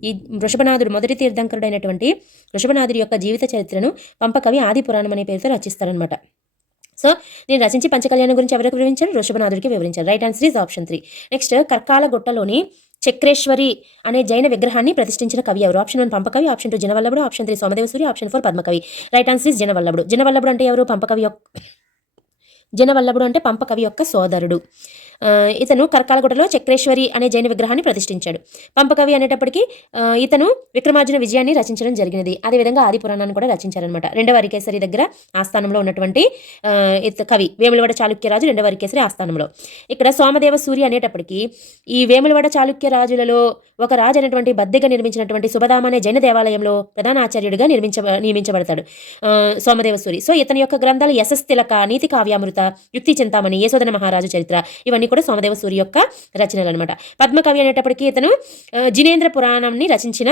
ఈ ఋషభనాథుడు మొదటి తీర్థంకరుడైనటువంటి ఋషభనాథుడి యొక్క జీవిత చరిత్రను పంపకవి ఆది పురాణం అనే పేరుతో రచిస్తారనమాట. సో నేను రచించి పంచకళ్యాణం గురించి ఎవరికి వివరించారు, ఋషభనాథుడికి వివరించారు. Right answer is option 3. Next, కర్కాలగుట్టలోని చక్రేశ్వరి అనే జైన విగ్రహాన్ని ప్రతిష్ఠించిన కవి ఎవరు. ఆప్షన్ 1 పంపకవి, ఆప్షన్ 2 జనవల్లభుడు, ఆప్షన్ 3 సోమదేవసూరి, ఆప్షన్ 4 పద్మకవి. రైట్ ఆన్సర్ ఈజ్ జనవల్లభుడు. జనవల్లభుడు అంటే ఎవరు, జనవల్లభుడు అంటే పంపకవి యొక్క సోదరుడు. ఇతను కర్కాలగుట్టలో చక్రేశ్వరి అనే జైన విగ్రహాన్ని ప్రతిష్ఠించాడు. పంపకవి అనేటప్పటికీ ఇతను విక్రమార్జున విజయాన్ని రచించడం జరిగినది. అదేవిధంగా ఆది పురాణాన్ని కూడా రచించారనమాట. రెండవ అరికేసరి దగ్గర ఆస్థానంలో ఉన్నటువంటి కవి వేములవాడ చాళుక్యరాజు రెండవ అరికేసరి ఆస్థానంలో. ఇక్కడ సోమదేవ సూరి అనేటప్పటికీ ఈ వేములవాడ చాళుక్య రాజులలో ఒక రాజు అనేటువంటి బద్దెగా నిర్మించినటువంటి సుభదామ అనే జైన దేవాలయంలో ప్రధాన ఆచార్యుడిగా నియమించబడతాడు సోమదేవ సూరి. సో ఇతని యొక్క గ్రంథాలు యశస్ తిలక, నీతి కావ్యామృత, యుక్తి చింతామణి, యశోధన మహారాజు చరిత్ర, ఇవన్నీ కూడా సోమదేవ సూరి యొక్క రచనలు అనమాట. పద్మకవి అనేటప్పటికీ ఇతను జినేంద్ర పురాణంని రచించిన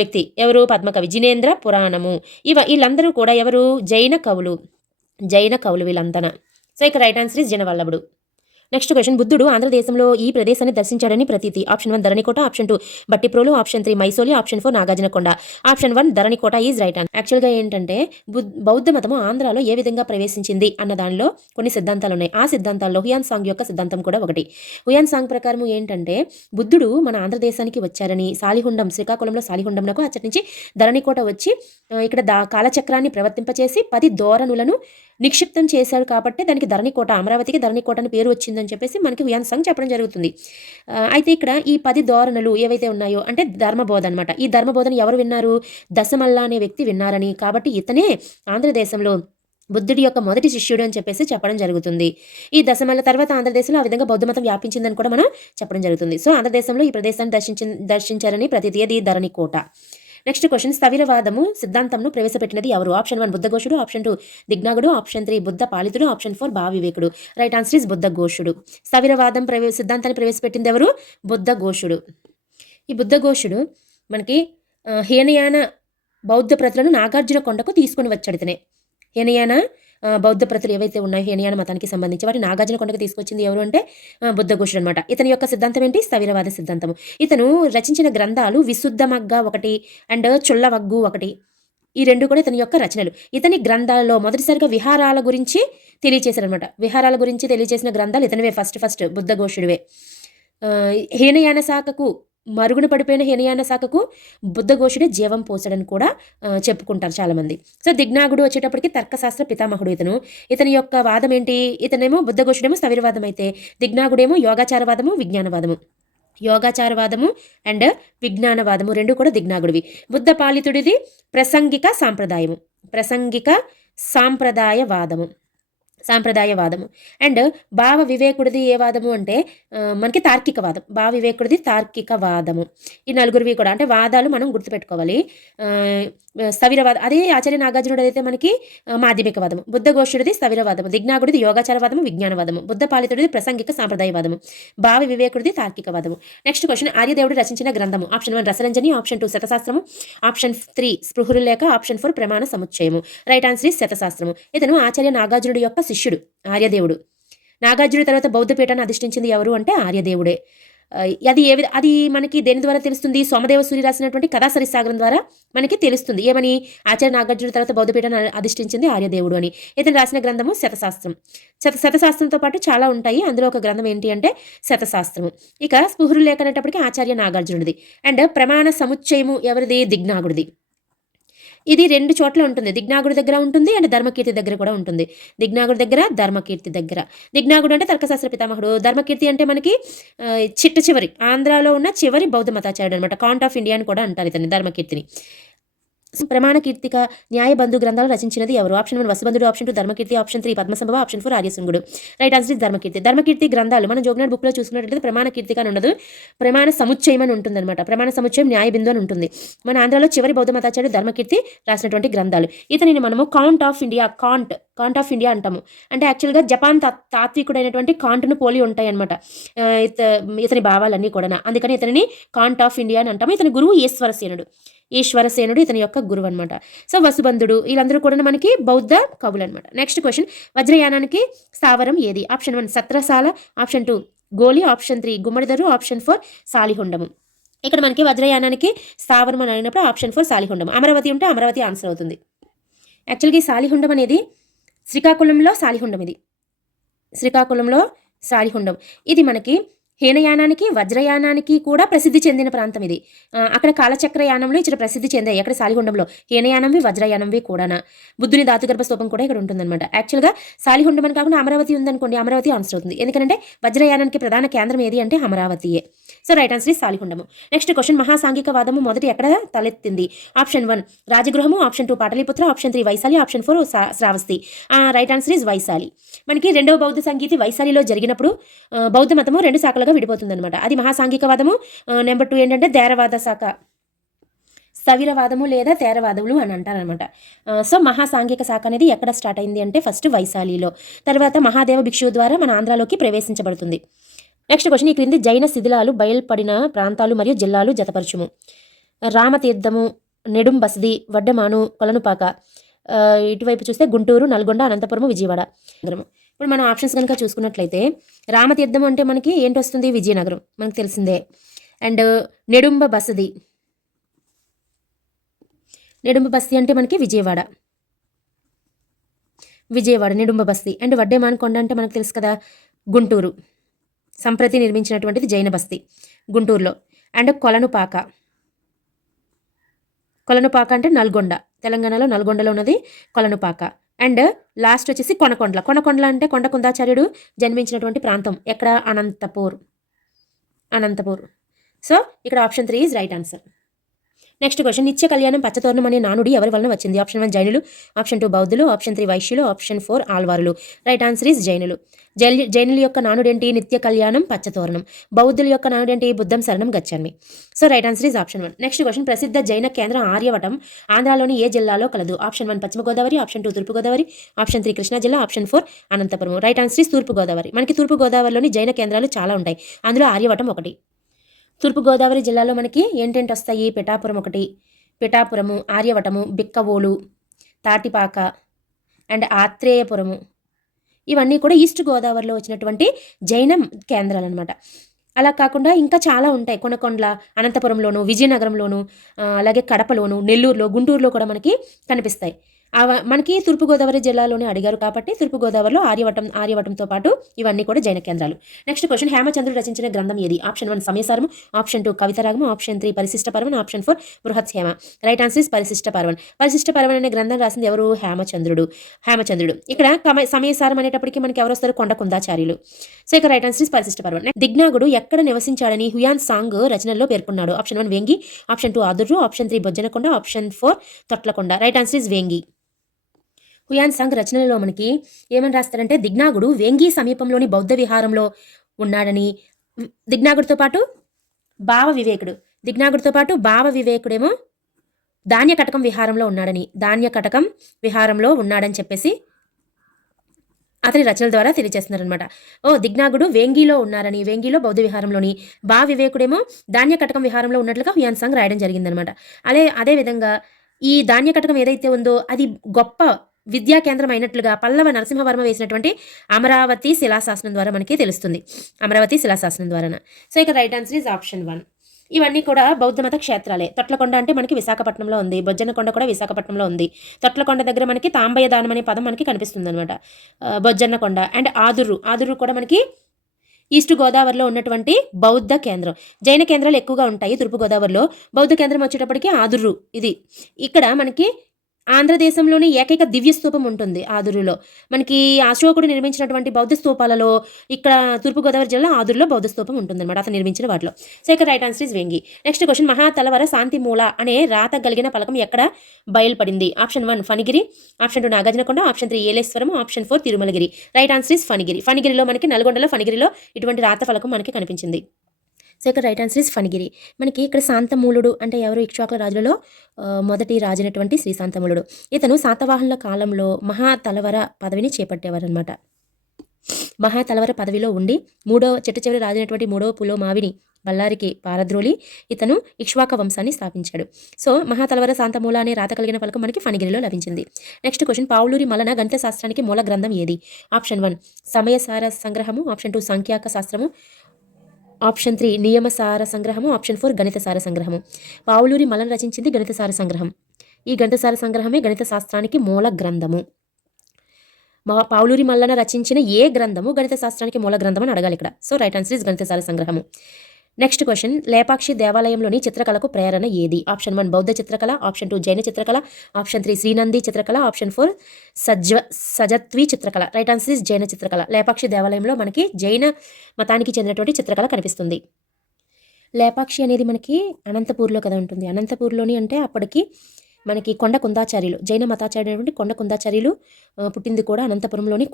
వ్యక్తి. ఎవరు, పద్మకవి. జినేంద్ర పురాణము. వీళ్ళందరూ కూడా ఎవరు, జైన కవులు వీళ్ళంతా. సో ఇక రైట్ ఆన్సర్ ఇస్ జనవల్లభుడు. నెక్స్ట్ క్వశ్చన్, బుద్ధుడు ఆంధ్రదేశంలో ఈ ప్రదేశాన్ని దర్శించాడని ప్రతీతి. Option 1 Dharanikota, option 2 Bhattiprolu, option 3 Maisoli, option 4 Nagarjunakonda. Option 1 Dharanikota is right answer. యాక్చువల్గా ఏంటంటే బౌద్ధ మతము ఆంధ్రాలో ఏ విధంగా ప్రవేశించింది అన్న దానిలో కొన్ని సిద్ధాంతాలు ఉన్నాయి. ఆ సిద్ధాంతాల్లో హుయాన్ సాంగ్ యొక్క సిద్ధాంతం కూడా ఒకటి. హుయాన్ సాంగ్ ప్రకారం ఏంటంటే బుద్ధుడు మన ఆంధ్రదేశానికి వచ్చారని, సాలిహుండం, శ్రీకాకుళంలో సాలిహుండంనకు అచ్చటి నుంచి ధరణికోట వచ్చి ఇక్కడ కాలచక్రాన్ని ప్రవర్తింపచేసి 10 ధోరణులను నిక్షిప్తం చేశాడు కాబట్టి దానికి ధరణికోట, అమరావతికి ధరణికోట అని పేరు వచ్చిందని చెప్పేసి మనకి హుయాన్ సాంగ్ చెప్పడం జరుగుతుంది. అయితే ఇక్కడ ఈ 10 ధోరణులు ఏవైతే ఉన్నాయో అంటే ధర్మబోధ అనమాట. ఈ ధర్మబోధను ఎవరు విన్నారు, దశమల్ల అనే వ్యక్తి విన్నారని, కాబట్టి ఇతనే ఆంధ్రదేశంలో బుద్ధుడి యొక్క మొదటి శిష్యుడు అని చెప్పేసి చెప్పడం జరుగుతుంది. ఈ దశమల్ల తర్వాత ఆంధ్రదేశంలో ఆ విధంగా బౌద్ధ మతం వ్యాపించిందని కూడా మనం చెప్పడం జరుగుతుంది. సో ఆంధ్రదేశంలో ఈ ప్రదేశాన్ని దర్శించారని ప్రతిది అది ధరణికోట. నెక్స్ట్ క్వశ్చన్, స్థవిరవాదము సిద్ధాంతంను ప్రవేశపెట్టినది ఎవరు. ఆప్షన్ 1 బుద్ధఘోషుడు, ఆప్షన్ 2 దిగ్నాగుడు, ఆప్షన్ 3 బుద్ధ పాలితుడు, ఆప్షన్ 4 భావివేకుడు. రైట్ ఆన్సర్ ఇస్ బుద్ధఘోషుడు. స్థవిరవాదం సిద్ధాంతాన్ని ప్రవేశపెట్టింది ఎవరు, బుద్ధఘోషుడు. ఈ బుద్ధఘోషుడు మనకి హీనయాన బౌద్ధ ప్రతులను నాగార్జునకొండకు తీసుకుని వచ్చాడు. ఇతనే హీనయాన బౌద్ధ ప్రతులు ఏవైతే ఉన్నాయో హీనయాన మతానికి సంబంధించి వాటి నాగార్జునకొండకు తీసుకొచ్చింది ఎవరు అంటే బుద్ధఘోషుడు అనమాట. ఇతని యొక్క సిద్ధాంతం ఏంటి, స్థవిరవాద సిద్ధాంతము. ఇతను రచించిన గ్రంథాలు విశుద్ధమగ్గ ఒకటి అండ్ చుల్లవగ్గు ఒకటి. ఈ రెండు కూడా ఇతని యొక్క రచనలు. ఇతని గ్రంథాలలో మొదటిసారిగా విహారాల గురించి తెలియచేశారనమాట. విహారాల గురించి తెలియచేసిన గ్రంథాలు ఇతనివే ఫస్ట్ బుద్ధఘోషుడివే. హీనయాన శాఖకు మరుగున పడిపోయిన హీనయాన శాఖకు బుద్ధఘోషుడే జీవం పోసాడని కూడా చెప్పుకుంటారు చాలామంది. సో దిగ్నాగుడు వచ్చేటప్పటికి తర్కశాస్త్ర పితామహుడు ఇతను. ఇతని యొక్క వాదం ఏంటి, ఇతనేమో బుద్ధఘోషుడేమో స్థవిరవాదం అయితే దిగ్నాగుడేమో యోగాచారవాదము అండ్ విజ్ఞానవాదము రెండు కూడా దిగ్నాగుడివి. బుద్ధ పాలితుడిది ప్రసంగిక సాంప్రదాయవాదము అండ్ భావ వివేకుడిది ఏ వాదము అంటే మనకి తార్కికవాదం. భావ వివేకుడిది తార్కికవాదము. ఈ నలుగురివి కూడా అంటే వాదాలు మనం గుర్తుపెట్టుకోవాలి. స్థవిరవాదం అదే ఆచార్య నాగార్జునుడు అయితే మనకి మాధ్యమికవాదము. బుద్ధఘోషుడిది స్థవిరవాదము, దిగ్నాగుడిది యోగాచారవాదము, విజ్ఞానవాదము, బుద్ధ పాలితుడిది ప్రసంగిక సాంప్రదాయవాదము, భావ వివేకుడిది తార్కికవాదము. నెక్స్ట్ క్వశ్చన్, ఆర్యదేవుడు రచించిన గ్రంథము. ఆప్షన్ 1 రసరంజని, ఆప్షన్ 2 శతశాస్త్రము, ఆప్షన్ 3 స్పృహులేఖ, ఆప్షన్ 4 ప్రమాణ సముచ్చయము. రైట్ ఆన్సర్ ఇస్ శతశాస్త్రము. ఇతను ఆచార్య నాగార్జునుడి యొక్క శిష్యుడు ఆర్యదేవుడు. నాగార్జున తర్వాత బౌద్ధ పీఠాన్ని అధిష్ఠించింది ఎవరు అంటే ఆర్యదేవుడే. అది మనకి దేని ద్వారా తెలుస్తుంది? సోమదేవ సూరి రాసినటువంటి కథా సరిసాగరం ద్వారా మనకి తెలుస్తుంది. ఏమని? ఆచార్య నాగార్జున తర్వాత బౌద్ధ పీఠాన్ని అధిష్ఠించింది ఆర్యదేవుడు అని. ఇతను రాసిన గ్రంథము శతశాస్త్రం. శతశాస్త్రంతో పాటు చాలా ఉంటాయి. అందులో ఒక గ్రంథం ఏంటి అంటే శతశాస్త్రము. ఇక స్పృహులు లేఖ అనేటప్పటికీ ఆచార్య నాగార్జునుడిది. అండ్ ప్రమాణ సముచ్చయము ఎవరిది? దిగ్నాగుడిది. ఇది 2 చోట్ల ఉంటుంది. దిగ్నాగుడి దగ్గర ఉంటుంది అండ్ ధర్మకీర్తి దగ్గర కూడా ఉంటుంది. దిగ్నాగుడి దగ్గర, ధర్మకీర్తి దగ్గర. దిగ్నాగుడు అంటే తర్కశాస్త్ర పితామహుడు. ధర్మకీర్తి అంటే మనకి చిట్ట చివరి ఆంధ్రాలో ఉన్న చివరి బౌద్ధ మతాచార్యుడు అనమాట. కాంట్ ఆఫ్ ఇండియా అని కూడా అంటారు ఇతన్ని, ధర్మకీర్తిని. ప్రమాణ కీర్తిక న్యాయబంధు గ్రంథాలు రచించినది ఎవరు? ఆప్షన్ 1 వసుబంధుడు, option 2 Dharmakirti, option 3 Padmasambhava, option 4 ఆర్యశృంగుడు. Right answer is Dharmakirti. Dharmakirti గ్రంథాలు మనం జోగ్నాథ్ బుక్లో చూసుకున్నట్లయితే ప్రమాణ కీర్తిక అని ఉండదు, ప్రమాణ సముచ్చయం అని ఉంటుంది అనమాట. ప్రమాణ సముచ్చయం న్యాయబిందు అని ఉంటుంది. మన ఆంధ్రాలో చివరి బౌద్ధ మతాచార్యుడు ధర్మకీర్తి రాసినటువంటి గ్రంథాలు. ఇతనిని మనము కాంట్ ఆఫ్ ఇండియా అంటాము. అంటే యాక్చువల్గా జపాన్ తాత్వికుడైనటువంటి కాంట్ను పోలి ఉంటాయి అనమాట ఇతని భావాలన్నీ కూడా. అందుకని ఇతనిని కాంట్ ఆఫ్ ఇండియా అని అంటాము. ఇతని గురువు ఈశ్వరసేనుడు ఇతని యొక్క గురువు అనమాట. సో వసుబంధుడు వీళ్ళందరూ కూడా మనకి బౌద్ధ కవులు అనమాట. నెక్స్ట్ క్వశ్చన్, వజ్రయానానికి స్థావరం ఏది? ఆప్షన్ 1 సత్రసాల, ఆప్షన్ 2 గోలి, ఆప్షన్ 3 గుమ్మడిదరు, ఆప్షన్ 4 సాలిహుండము. ఇక్కడ మనకి వజ్రయానానికి స్థావరం అని అయినప్పుడు ఆప్షన్ 4 సాలిహుండం. అమరావతి ఉంటే అమరావతి ఆన్సర్ అవుతుంది. యాక్చువల్గా ఈ సాలిహుండం అనేది శ్రీకాకుళంలో సాలిహుండం. ఇది మనకి హీనయానానికి, వజ్రయానానికి కూడా ప్రసిద్ధి చెందిన ప్రాంతం ఇది. అక్కడ కాలచక్ర యానంలో ఇక్కడ ప్రసిద్ధి చెందాయి. అక్కడ సాలిహుండంలో హీనయానంవి, వజ్రయానంవి కూడా. బుద్ధుని ధాతుగర్భ స్తూపం కూడా ఇక్కడ ఉంటుందన్నమాట. యాక్చువల్గా సాలిహుండం అని కాకుండా అమరావతి ఉందనుకోండి, అమరావతి ఆన్సర్ అవుతుంది. ఎందుకంటే వజ్రయానానికి ప్రధాన కేంద్రం ఏది అంటే అమరావతియే. So right answer is Salihundam. Next question, మహాసాంఘికవాదము మొదటి ఎక్కడ తలెత్తింది? Option 1 Rajagriham, option 2 Pataliputra, option 3 Vaishali, option 4 Shravasti. Right answer is Vaishali. మనకి రెండవ బౌద్ధ సంగీతి వైశాలిలో జరిగినప్పుడు బౌద్ధ మతము 2 శాఖలుగా విడిపోతుంది అనమాట. అది మహాసాంఘికవాదము. నెంబర్ 2 ఏంటంటే థేరవాద శాఖ, స్థవిరవాదము లేదా థేరవాదములు అని అంటారనమాట. సో మహాసాంఘిక శాఖ అనేది ఎక్కడ స్టార్ట్ అయింది అంటే ఫస్ట్ వైశాలిలో, తర్వాత మహాదేవ భిక్షువు ద్వారా మన ఆంధ్రాలోకి ప్రవేశించబడుతుంది. నెక్స్ట్ క్వశ్చన్, ఈ క్రింది జైన శిథిలాలు బయల్పడిన ప్రాంతాలు మరియు జిల్లాలు జతపరచుము. రామతీర్థము, నెడుం బసది, వడ్డమాను, కొలనుపాక. ఇటువైపు చూస్తే గుంటూరు, నల్గొండ, అనంతపురము, విజయవాడ. ఇప్పుడు మనం ఆప్షన్స్ కనుక చూసుకున్నట్లయితే రామతీర్థం అంటే మనకి ఏంటి వస్తుంది? విజయనగరం, మనకు తెలిసిందే. అండ్ నెడుంబ బసది అంటే మనకి విజయవాడ నెడుంబ బస్తీ. అండ్ వడ్డేమానకొండ అంటే మనకు తెలుసు కదా, గుంటూరు. సంప్రతి నిర్మించినటువంటిది జైన బస్తీ గుంటూరులో. అండ్ కొలనుపాక అంటే నల్గొండ, తెలంగాణలో నల్గొండలో ఉన్నది కొలనుపాక. అండ్ లాస్ట్ వచ్చేసి కొనకొండల అంటే కొండ కుందాచార్యుడు జన్మించినటువంటి ప్రాంతం ఎక్కడ? అనంతపూర్. సో ఇక్కడ option 3 is right answer. Next question, నిత్య కళ్యాణం పచ్చతోరణం అనే నానుడి ఎవరి వలన వచ్చింది? ఆప్షన్ 1 జైనులు, ఆప్షన్ 2 బౌద్ధులు, ఆప్షన్ 3 వైశ్యులు, ఆప్షన్ 4 ఆల్వారులు. రైట్ ఆన్సర్ ఈజ్ జైనులు. జైనుల యొక్క నానుడేంటి? నిత్య కళ్యాణం పచ్చతోరణం. బౌద్ధుల యొక్క నానుడేంటి? బుద్ధం శరణం గచ్చామి. So right answer is option 1. Next question, ప్రసిద్ధ జైన కేంద్రం ఆర్యవటం ఆంధ్రాలోని ఏ జిల్లాలో కలదు? ఆప్షన్ 1 పశ్చిమ గోదావరి, ఆప్షన్ 2 తూర్పు గోదావరి, ఆప్షన్ 3 కృష్ణా జిల్లా, option 4 Anantapur. Right answer is తూర్పు గోదావరి. మనకి తూర్పు గోదావరిలోని జైన కేంద్రాలు చాలా ఉంటాయి, అందులో ఆర్యవటం ఒకటి. తూర్పుగోదావరి జిల్లాలో మనకి ఏంటేంటి వస్తాయి? పిఠాపురము, ఆర్యవటము, బిక్కవోలు, తాటిపాక అండ్ ఆత్రేయపురము. ఇవన్నీ కూడా ఈస్ట్ గోదావరిలో వచ్చినటువంటి జైన కేంద్రాలు అనమాట. అలా కాకుండా ఇంకా చాలా ఉంటాయి. కొనకొండల, అనంతపురంలోను, విజయనగరంలోను, అలాగే కడపలోను, నెల్లూరులో, గుంటూరులో కూడా మనకి కనిపిస్తాయి. మనకి తూర్పుగోదావరి జిల్లాలోనే అడిగారు కాబట్టి తూర్పుగోదావరిలో ఆర్యవటంతో పాటు ఇవన్నీ కూడా జైన కేంద్రాలు. నెక్స్ట్ క్వశ్చన్, హేమచంద్రుడు రచించిన గ్రంథం ఏది? ఆప్షన్ 1 సమయసారము, ఆప్షన్ 2 కవితరాగము, ఆప్షన్ 3 పరిశిష్ట పర్వన్, ఆప్షన్ 4 బృహత్సేమ. Right answer is Parishishta Parvan అనే గ్రంథం రాసింది ఎవరు? హేమచంద్రుడు. ఇక్కడ సమయసారం అనేటప్పటికీ మనకి ఎవరు వస్తారు? కొండ కుందాచార్యులు. సో ఇక right answer is Parishishta Parvan. దిగ్నాగుడు ఎక్కడ నివసించాడని హ్యుయాన్ సాంగ్ రచనల్లో పేర్కొన్నాడు? Option 1 Vengi, option 2 Adurru, option 3 Bojjanakonda, option 4 Thotlakonda. Right answer is Vengi. Hiuen Tsang రచనలో మనకి ఏమని రాస్తారంటే దిగ్నాగుడు వేంగి సమీపంలోని బౌద్ధ విహారంలో ఉన్నాడని, దిగ్నాగుడితో పాటు భావ వివేకుడేమో ధాన్యకటకం విహారంలో ఉన్నాడని చెప్పేసి అతని రచనల ద్వారా తెలియజేస్తున్నారనమాట. దిగ్నాగుడు వేంగిలో ఉన్నారని, వేంగిలో బౌద్ధ విహారంలోని, భావ వివేకుడేమో ధాన్యకటకం విహారంలో ఉన్నట్లుగా హ్యుయాన్ సాంగ్ రాయడం జరిగిందనమాట. అదేవిధంగా ఈ ధాన్యకటకం ఏదైతే ఉందో అది గొప్ప విద్యా కేంద్రం అయినట్లుగా పల్లవ నరసింహవర్మ వేసినటువంటి అమరావతి శిలాశాసనం ద్వారా మనకి తెలుస్తుంది. అమరావతి శిలాశాసనం ద్వారా. సో ఇక రైట్ ఆన్సర్ ఈజ్ ఆప్షన్ 1. ఇవన్నీ కూడా బౌద్ధ మత క్షేత్రాలే. తొట్లకొండ అంటే మనకి విశాఖపట్నంలో ఉంది. బొజ్జన్నకొండ కూడా విశాఖపట్నంలో ఉంది. తొట్లకొండ దగ్గర మనకి తాంబయ్య దానం అనే పదం మనకి కనిపిస్తుంది అనమాట. బొజ్జన్నకొండ అండ్ ఆదుర్రు కూడా మనకి ఈస్ట్ గోదావరిలో ఉన్నటువంటి బౌద్ధ కేంద్రం. జైన కేంద్రాలు ఎక్కువగా ఉంటాయి తూర్పుగోదావరిలో. బౌద్ధ కేంద్రం వచ్చేటప్పటికి ఆదుర్రు. ఇది ఇక్కడ మనకి ఆంధ్రదేశంలోని ఏకైక దివ్య స్తూపం ఉంటుంది ఆదురులో. మనకి అశోకుడు నిర్మించినటువంటి బౌద్ధ స్తూపాలలో ఇక్కడ తూర్పుగోదావరి జిల్లా ఆదురులో బౌద్ధ స్తూపం ఉంటుందన్నమాట, అతను నిర్మించిన వాటిలో. సో ఇక్కడ right answer is Vengi. Next question, మహాతలవర శాంతి మూల అనే రాత కలిగిన పలకం ఎక్కడ బయలుపడింది? Option 1 Phanigiri, option 2 Nagarjunakonda, option 3 Eleswaram, option 4 Thirumalagiri. Right answer is Phanigiri. ఫణిగిరిలో మనకి నల్గొండలో ఫణిగిరిలో ఇటువంటి రాత ఫలకం మనకి కనిపించింది. సో ఇక్కడ రైట్ ఆన్సర్ ఇస్ ఫణిగిరి. మనకి ఇక్కడ శాంతమూలుడు అంటే ఎవరు? ఇక్ష్వాకుల రాజులలో మొదటి రాజైనటువంటి శ్రీ శాంతమూలుడు. ఇతను శాతవాహనుల కాలంలో మహాతలవర పదవిని చేపట్టేవారు అనమాట. మహాతలవర పదవిలో ఉండి చిట్ట చివరి రాజైనటువంటి 3వ పులోమావిని బళ్ళారికి పారద్రోలి ఇతను ఇక్ష్వాక వంశాన్ని స్థాపించాడు. సో మహాతలవర శాంతమూల అనే రాత కలిగిన ఫలకం మనకి ఫణిగిరిలో లభించింది. నెక్స్ట్ క్వశ్చన్, పావులూరి మలన గణిత శాస్త్రానికి మూల గ్రంథం ఏది? ఆప్షన్ 1 సమయసార సంగ్రహము, ఆప్షన్ 2 సంఖ్యాక శాస్త్రము, ఆప్షన్ 3 నియమసార సంగ్రహము, ఆప్షన్ 4 గణిత సార సంగ్రహము. పావులూరి మలన రచించింది గణిత సార సంగ్రహం. ఈ గణిత సార సంగ్రహమే గణిత శాస్త్రానికి మూల గ్రంథము. పావులూరి మల్లన రచించిన ఏ గ్రంథము గణిత శాస్త్రానికి మూల గ్రంథం అని అడగాలి ఇక్కడ. సో రైట్ ఆన్సర్ ఇస్ గణిత సార సంగ్రహము. నెక్స్ట్ క్వశ్చన్, లేపాక్షి దేవాలయంలోని చిత్రకళకు ప్రేరణ ఏది? ఆప్షన్ 1 బౌద్ధ చిత్రకళ, ఆప్షన్ 2 జైన చిత్రకళ, ఆప్షన్ 3 శ్రీనంది చిత్రకళ, ఆప్షన్ 4 సజత్వి చిత్రకళ. రైట్ ఆన్సర్ ఇస్ జైన చిత్రకళ. లేపాక్షి దేవాలయంలో మనకి జైన మతానికి చెందినటువంటి చిత్రకళ కనిపిస్తుంది. లేపాక్షి అనేది మనకి అనంతపూర్లో కదా ఉంటుంది. అనంతపూర్లోని అంటే అప్పటికి మనకి కొండ కుందాచార్యులు, జైన మతాచార్యులు కొండ కుందాచార్యులు పుట్టింది కూడా అనంతపురంలోని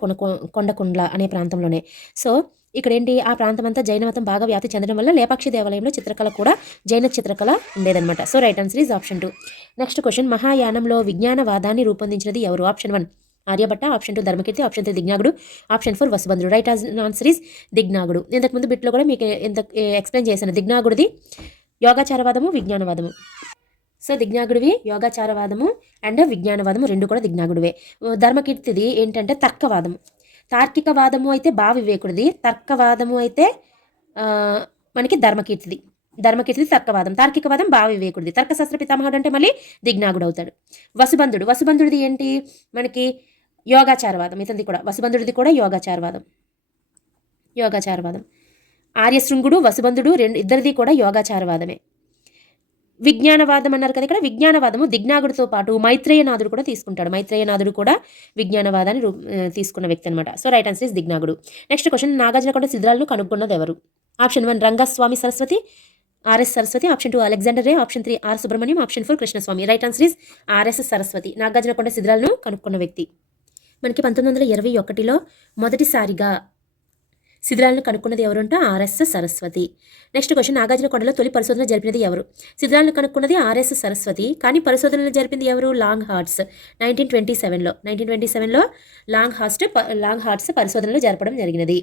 కొండకుండ్ల అనే ప్రాంతంలోనే. సో ఇక్కడ ఏంటి, ఆ ప్రాంతం అంతా జైన మతం బాగా వ్యాప్తి చెందడం వల్ల లేపాక్షి దేవాలయంలో చిత్రకళ కూడా జైన చిత్రకళ ఉండేదన్నమాట. So right answer is option 2. Next question, మహాయానంలో విజ్ఞానవాదాన్ని రూపొందించినది ఎవరు? Option 1 Aryabhatta, option 2 Dharmakirti, option 3 దిజ్ఞాగుడు, ఆప్షన్ 4 వసుబంధుడు. రైట్ ఆన్సర్ ఈజ్ దిజ్ఞాగుడు. ఇంతకుముందు బిట్లో కూడా మీకు ఎక్స్ప్లెయిన్ చేశాను. దిజ్ఞాగుడిది యోగాచారవాదము, విజ్ఞానవాదము. సో దిజ్ఞాగుడివి యోగాచారవాదము అండ్ విజ్ఞానవాదము రెండు కూడా దిజ్ఞాగుడివే. ధర్మకీర్తిది ఏంటంటే తర్కవాదము. తార్కికవాదము అయితే వివేకుడిది, తర్కవాదము అయితే మనకి ధర్మకీర్తిది తర్కవాదం, తార్కికవాదం వివేకుడిది. తర్కశాస్త్ర పితామహుడు అంటే మళ్ళీ దిజ్ఞాగుడు అవుతాడు. వసుబంధుడిది ఏంటి మనకి యోగాచారవాదం. ఇతనిది కూడా వసుబంధుడిది కూడా యోగాచారవాదం. ఆర్యశృంగుడు వసుబంధుడు ఇద్దరిది కూడా యోగాచారవాదమే. విజ్ఞానవాదం అన్నారు కదా, ఇక్కడ విజ్ఞానవాదము దిజ్ఞాగుడితో పాటు మైత్రేయనాథుడు కూడా తీసుకుంటాడు. మైత్రేయనాథుడు కూడా విజ్ఞానవాదాన్ని తీసుకున్న వ్యక్తి అనమాట. సో రైట్ ఆన్సర్ ఇస్ దిజ్ఞాగుడు. నెక్స్ట్ క్వశ్చన్, నాగార్జునకొండ శిథిలాలను కనుగొన్నది ఎవరు? Option 1 Rangaswami Saraswati, R S Saraswati, option 2 Alexander Rea, option 3 R Subrahmanyam, option 4 Krishnaswami. Right answer is R S Saraswati. Nagarjunakonda శిథిలాలను కనుక్కున్న వ్యక్తి. మనకి 1921లో మొదటిసారిగా శిథిలాలను కనుక్కున్నది ఎవరు అంటే ఆర్ఎస్ సరస్వతి. నెక్స్ట్ క్వశ్చన్, నాగార్జునకొండలో తొలి పరిశోధన జరిపినది ఎవరు? శిథిలాలను కనుక్కున్నది ఆర్ఎస్ సరస్వతి, కానీ పరిశోధనలు జరిపింది ఎవరు? Longhurst. 1927లో లాంగ్ హార్ట్స్ పరిశోధనలు జరపడం జరిగినది.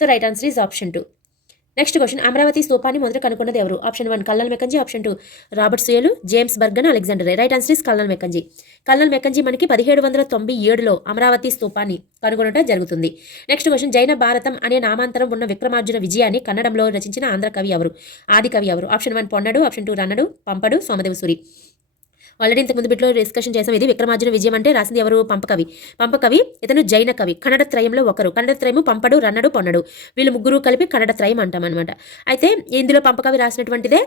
So right answer is option 2. Next question, Amaravati స్తూపాన్ని మొదట కనుక్కున్నది ఎవరు? Option 1 colonel Mackenzie, option 2 Robert Sewell, James Burgess, Alexander Rea. Right answer is colonel Mackenzie మనకి 1797లో అమరావతి స్తూపాన్ని కనుగొనడం జరుగుతుంది. నెక్స్ట్ క్వశ్చన్, జైన భారతం అనే నామాంతరం ఉన్న విక్రమార్జున విజయాన్ని కన్నడంలో రచించిన ఆంధ్ర కవి ఎవరు? ఆది కవి ఎవరు? ఆప్షన్ 1 పొన్నడు, ఆప్షన్ 2 రన్నడు, పంపడు, సోమదేవసూరి. ఆల్రెడీ ఇంతకుముందు బిట్లో డిస్కషన్ చేసాం. ఇది విక్రమార్జున విజయం అంటే రాసింది ఎవరు? పంపకవి. ఇతను జైన కవి. కన్నడ త్రయంలో ఒకరు. కన్నడ త్రయము పంపడు, రన్నడు, పొన్నడు, వీళ్ళు ముగ్గురు కలిపి కన్నడ త్రయం అంటాం అనమాట. అయితే ఇందులో పంపకవి రాసినటువంటిదే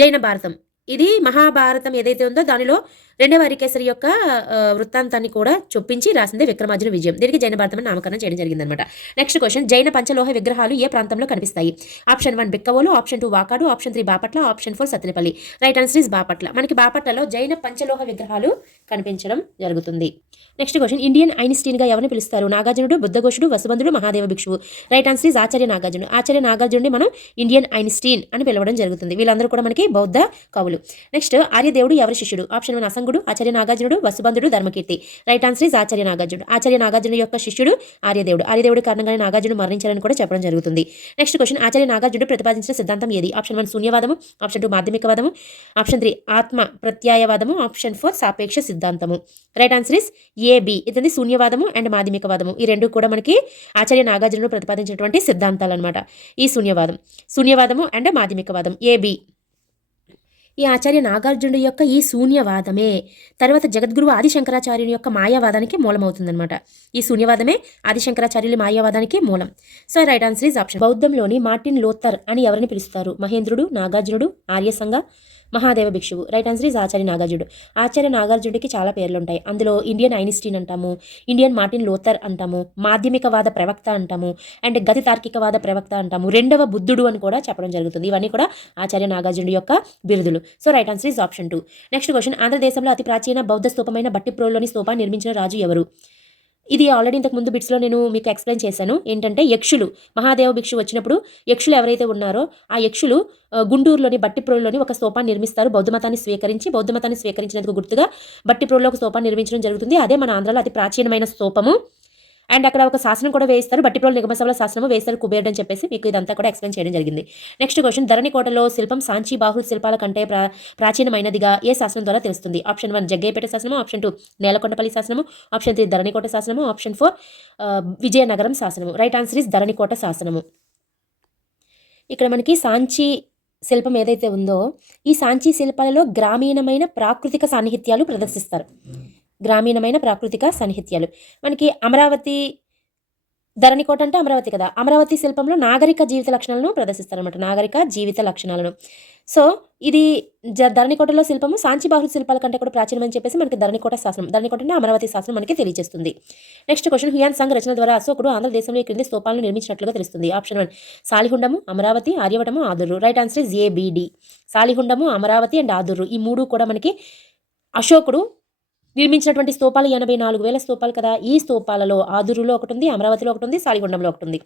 జైన భారతం. ఇది మహాభారతం ఏదైతే ఉందో దానిలో రెండవ హరికేసరి యొక్క వృత్తాంతాన్ని కూడా చొప్పించి రాసిందే విక్రమార్జున విజయం. దీనికి జైన భారతం అని నామకరణం చేయడం జరిగిందనమాట. నెక్స్ట్ క్వశ్చన్, జైన పంచలోహ విగ్రహాలు ఏ ప్రాంతంలో కనిపిస్తాయి? Option 1 Bikkavolu, option 2 Vakadu, option 3 Bapatla, option 4 Sattenapalli. Right answer is Bapatla. మనకి బాపట్లలో జైన పంచలోహ విగ్రహాలు కనిపించడం జరుగుతుంది. నెక్స్ట్ క్వశ్చన్, ఇండియన్ ఐన్స్టీన్గా ఎవరిని పిలుస్తారు? నాగార్జునుడు, బుద్ధఘోషుడు, వసుబంధుడు, మహాదేవ భిక్షువు. రైట్ ఆన్సర్ ఇస్ ఆచార్య నాగార్జునుడిని మనం ఇండియన్ ఐన్స్టీన్ అని పిలవడం జరుగుతుంది. వీళ్ళందరూ కూడా మనకి బౌద్ధ కవులు. నెక్స్ట్, ఆర్యదేవుడు ఎవరి శిష్యుడు? ఆప్షన్ 1 అసంగుడు, నాగభూషణుడు, ఆచార్య నాగార్జునుడు, వసుబంధుడు, Dharmakirti. Right answer is Acharya నాగార్జునుడు. ఆచార్య నాగార్జునుడు యొక్క శిష్యుడు ఆర్యదేవుడు. ఆర్యదేవుడి కారణంగానే నాగార్జునుడు మరణించారని కూడా చెప్పడం జరుగుతుంది. నెక్స్ట్ క్వశ్చన్, ఆచార్య నాగార్జునుడు ప్రతిపాదించిన సిద్ధాంతం ఏది? ఆప్షన్ 1 శూన్యవాదము, ఆప్షన్ 2 మాధ్యమికవాదము, ఆప్షన్ 3 ఆత్మ ప్రత్యయవాదము, ఆప్షన్ 4 సాపేక్ష సిద్ధాంతము. Right answer is A B. ఇది శూన్యవాదము అండ్ మాధ్యమికవాదము. ఈ రెండు కూడా మనకి ఆచార్య నాగార్జునుడు ప్రతిపాదించినటువంటి సిద్ధాంతాలు అనమాట. ఈ శూన్యవాదము అండ్ మాధ్యమికవాదం ఏబి. ఈ ఆచార్య నాగార్జునుడి యొక్క ఈ శూన్యవాదమే తర్వాత జగద్గురువు ఆదిశంకరాచార్యుని యొక్క మాయావాదానికి మూలమవుతుందన్నమాట. ఈ శూన్యవాదమే ఆదిశంకరాచార్యుల మాయావాదానికి మూలం. So right answer is option. బౌద్ధంలోని మార్టిన్ లోథర్ అని ఎవరిని పిలుస్తారు? మహేంద్రుడు, నాగార్జునుడు, ఆర్యసంగ, మహాదేవ భిక్షువు. రైట్ ఆన్సర్ ఈజ్ ఆచార్య నాగార్జునుడు. ఆచార్య నాగార్జునుడికి చాలా పేర్లు ఉంటాయి. అందులో ఇండియన్ ఐన్స్టీన్ అంటాము, ఇండియన్ మార్టిన్ లోథర్ అంటాము, మాధ్యమికవాద ప్రవక్త అంటాము, అండ్ గతి తార్కికవాద ప్రవక్త అంటాము, రెండవ బుద్ధుడు అని కూడా చెప్పడం జరుగుతుంది. ఇవన్నీ కూడా ఆచార్య నాగార్జునుడి యొక్క బిరుదులు. So right answer is option 2. Next question, ఆంధ్రదేశంలో అతి ప్రాచీన బౌద్ధ స్తూపమైన బట్టిప్రోలులోని స్తూపాన్ని నిర్మించిన రాజు ఎవరు? ఇది ఆల్రెడీ ఇంతకు ముందు బిట్స్లో నేను మీకు ఎక్స్ప్లెయిన్ చేశాను. ఏంటంటే యక్షులు, మహాదేవ భిక్షు వచ్చినప్పుడు యక్షులు ఎవరైతే ఉన్నారో ఆ యక్షులు గుంటూరులోని బట్టిప్రోలులోని ఒక స్తూపాన్ని నిర్మిస్తారు. బౌద్ధ మతాన్ని స్వీకరించినందుకు గుర్తుగా బట్టిప్రోలులో ఒక స్తూపాన్ని నిర్మించడం జరుగుతుంది. అదే మన ఆంధ్రాలో అతి ప్రాచీనమైన స్తూపము. అండ్ అక్కడ ఒక శాసనం కూడా వేయిస్తారు, బట్టిప్రోలు నిగమసభల శాసనము వేస్తారు కుబేరుడు అని చెప్పేసి మీకు ఇదంతా కూడా ఎక్స్ప్లెయిన్ చేయడం జరిగింది. నెక్స్ట్ క్వశ్చన్, ధరణికోటలో శిల్పం సాంచి బాహుల్ శిల్పాల కంటే ప్రాచీనమైనదిగా ఏ శాసనం ద్వారా తెలుస్తుంది? ఆప్షన్ 1 జగ్గయ్యపేట శాసనము, ఆప్షన్ 2 నేలకొండపల్లి శాసనము, ఆప్షన్ 3 ధరణికోట శాసనము, ఆప్షన్ 4 విజయనగరం శాసనము. రైట్ ఆన్సర్ ఈస్ ధరణికోట శాసనము. ఇక్కడ మనకి సాంచి శిల్పం ఏదైతే ఉందో ఈ సాంచి శిల్పాలలో గ్రామీణమైన ప్రాకృతిక సాన్నిహిత్యాలు ప్రదర్శిస్తారు. మనకి అమరావతి, ధరణికోట అంటే అమరావతి కదా, అమరావతి శిల్పంలో నాగరిక జీవిత లక్షణాలను ప్రదర్శిస్తారన్నమాట. సో ఇది ధరణికోటలో శిల్పము సాంచి బాహుల్ శిల్పాల కంటే కూడా ప్రాచీనమని చెప్పేసి మనకి ధరణికోట అంటే అమరావతి శాసనం మనకి తెలియజేస్తుంది. నెక్స్ట్ క్వశ్చన్, హ్యూయాన్ సాంగ్ రచన ద్వారా అశోకుడు ఆంధ్రదేశంలో ఈ క్రింది స్తూపాలను నిర్మించినట్లుగా తెలుస్తుంది. ఆప్షన్ 1 సాలిహుండము, అమరావతి, ఆర్యవటము, Adurru. Right answer is A B D. సాలిహుండము, అమరావతి అండ్ ఆదుర్రు ఈ మూడు కూడా మనకి అశోకుడు నిర్మించినటువంటి స్తూపాలు 84,000 స్తూపాలు కదా. ఈ స్తూపాలలో ఆదురులో ఒకటి ఉంది, అమరావతిలో ఒకటి ఉంది, సాలిగుండంలో ఒకటి ఉంది.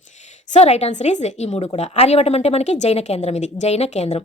సో రైట్ ఆన్సర్ ఈజ్ ఈ మూడు కూడా. ఆర్యవటం అంటే మనకి జైన కేంద్రం.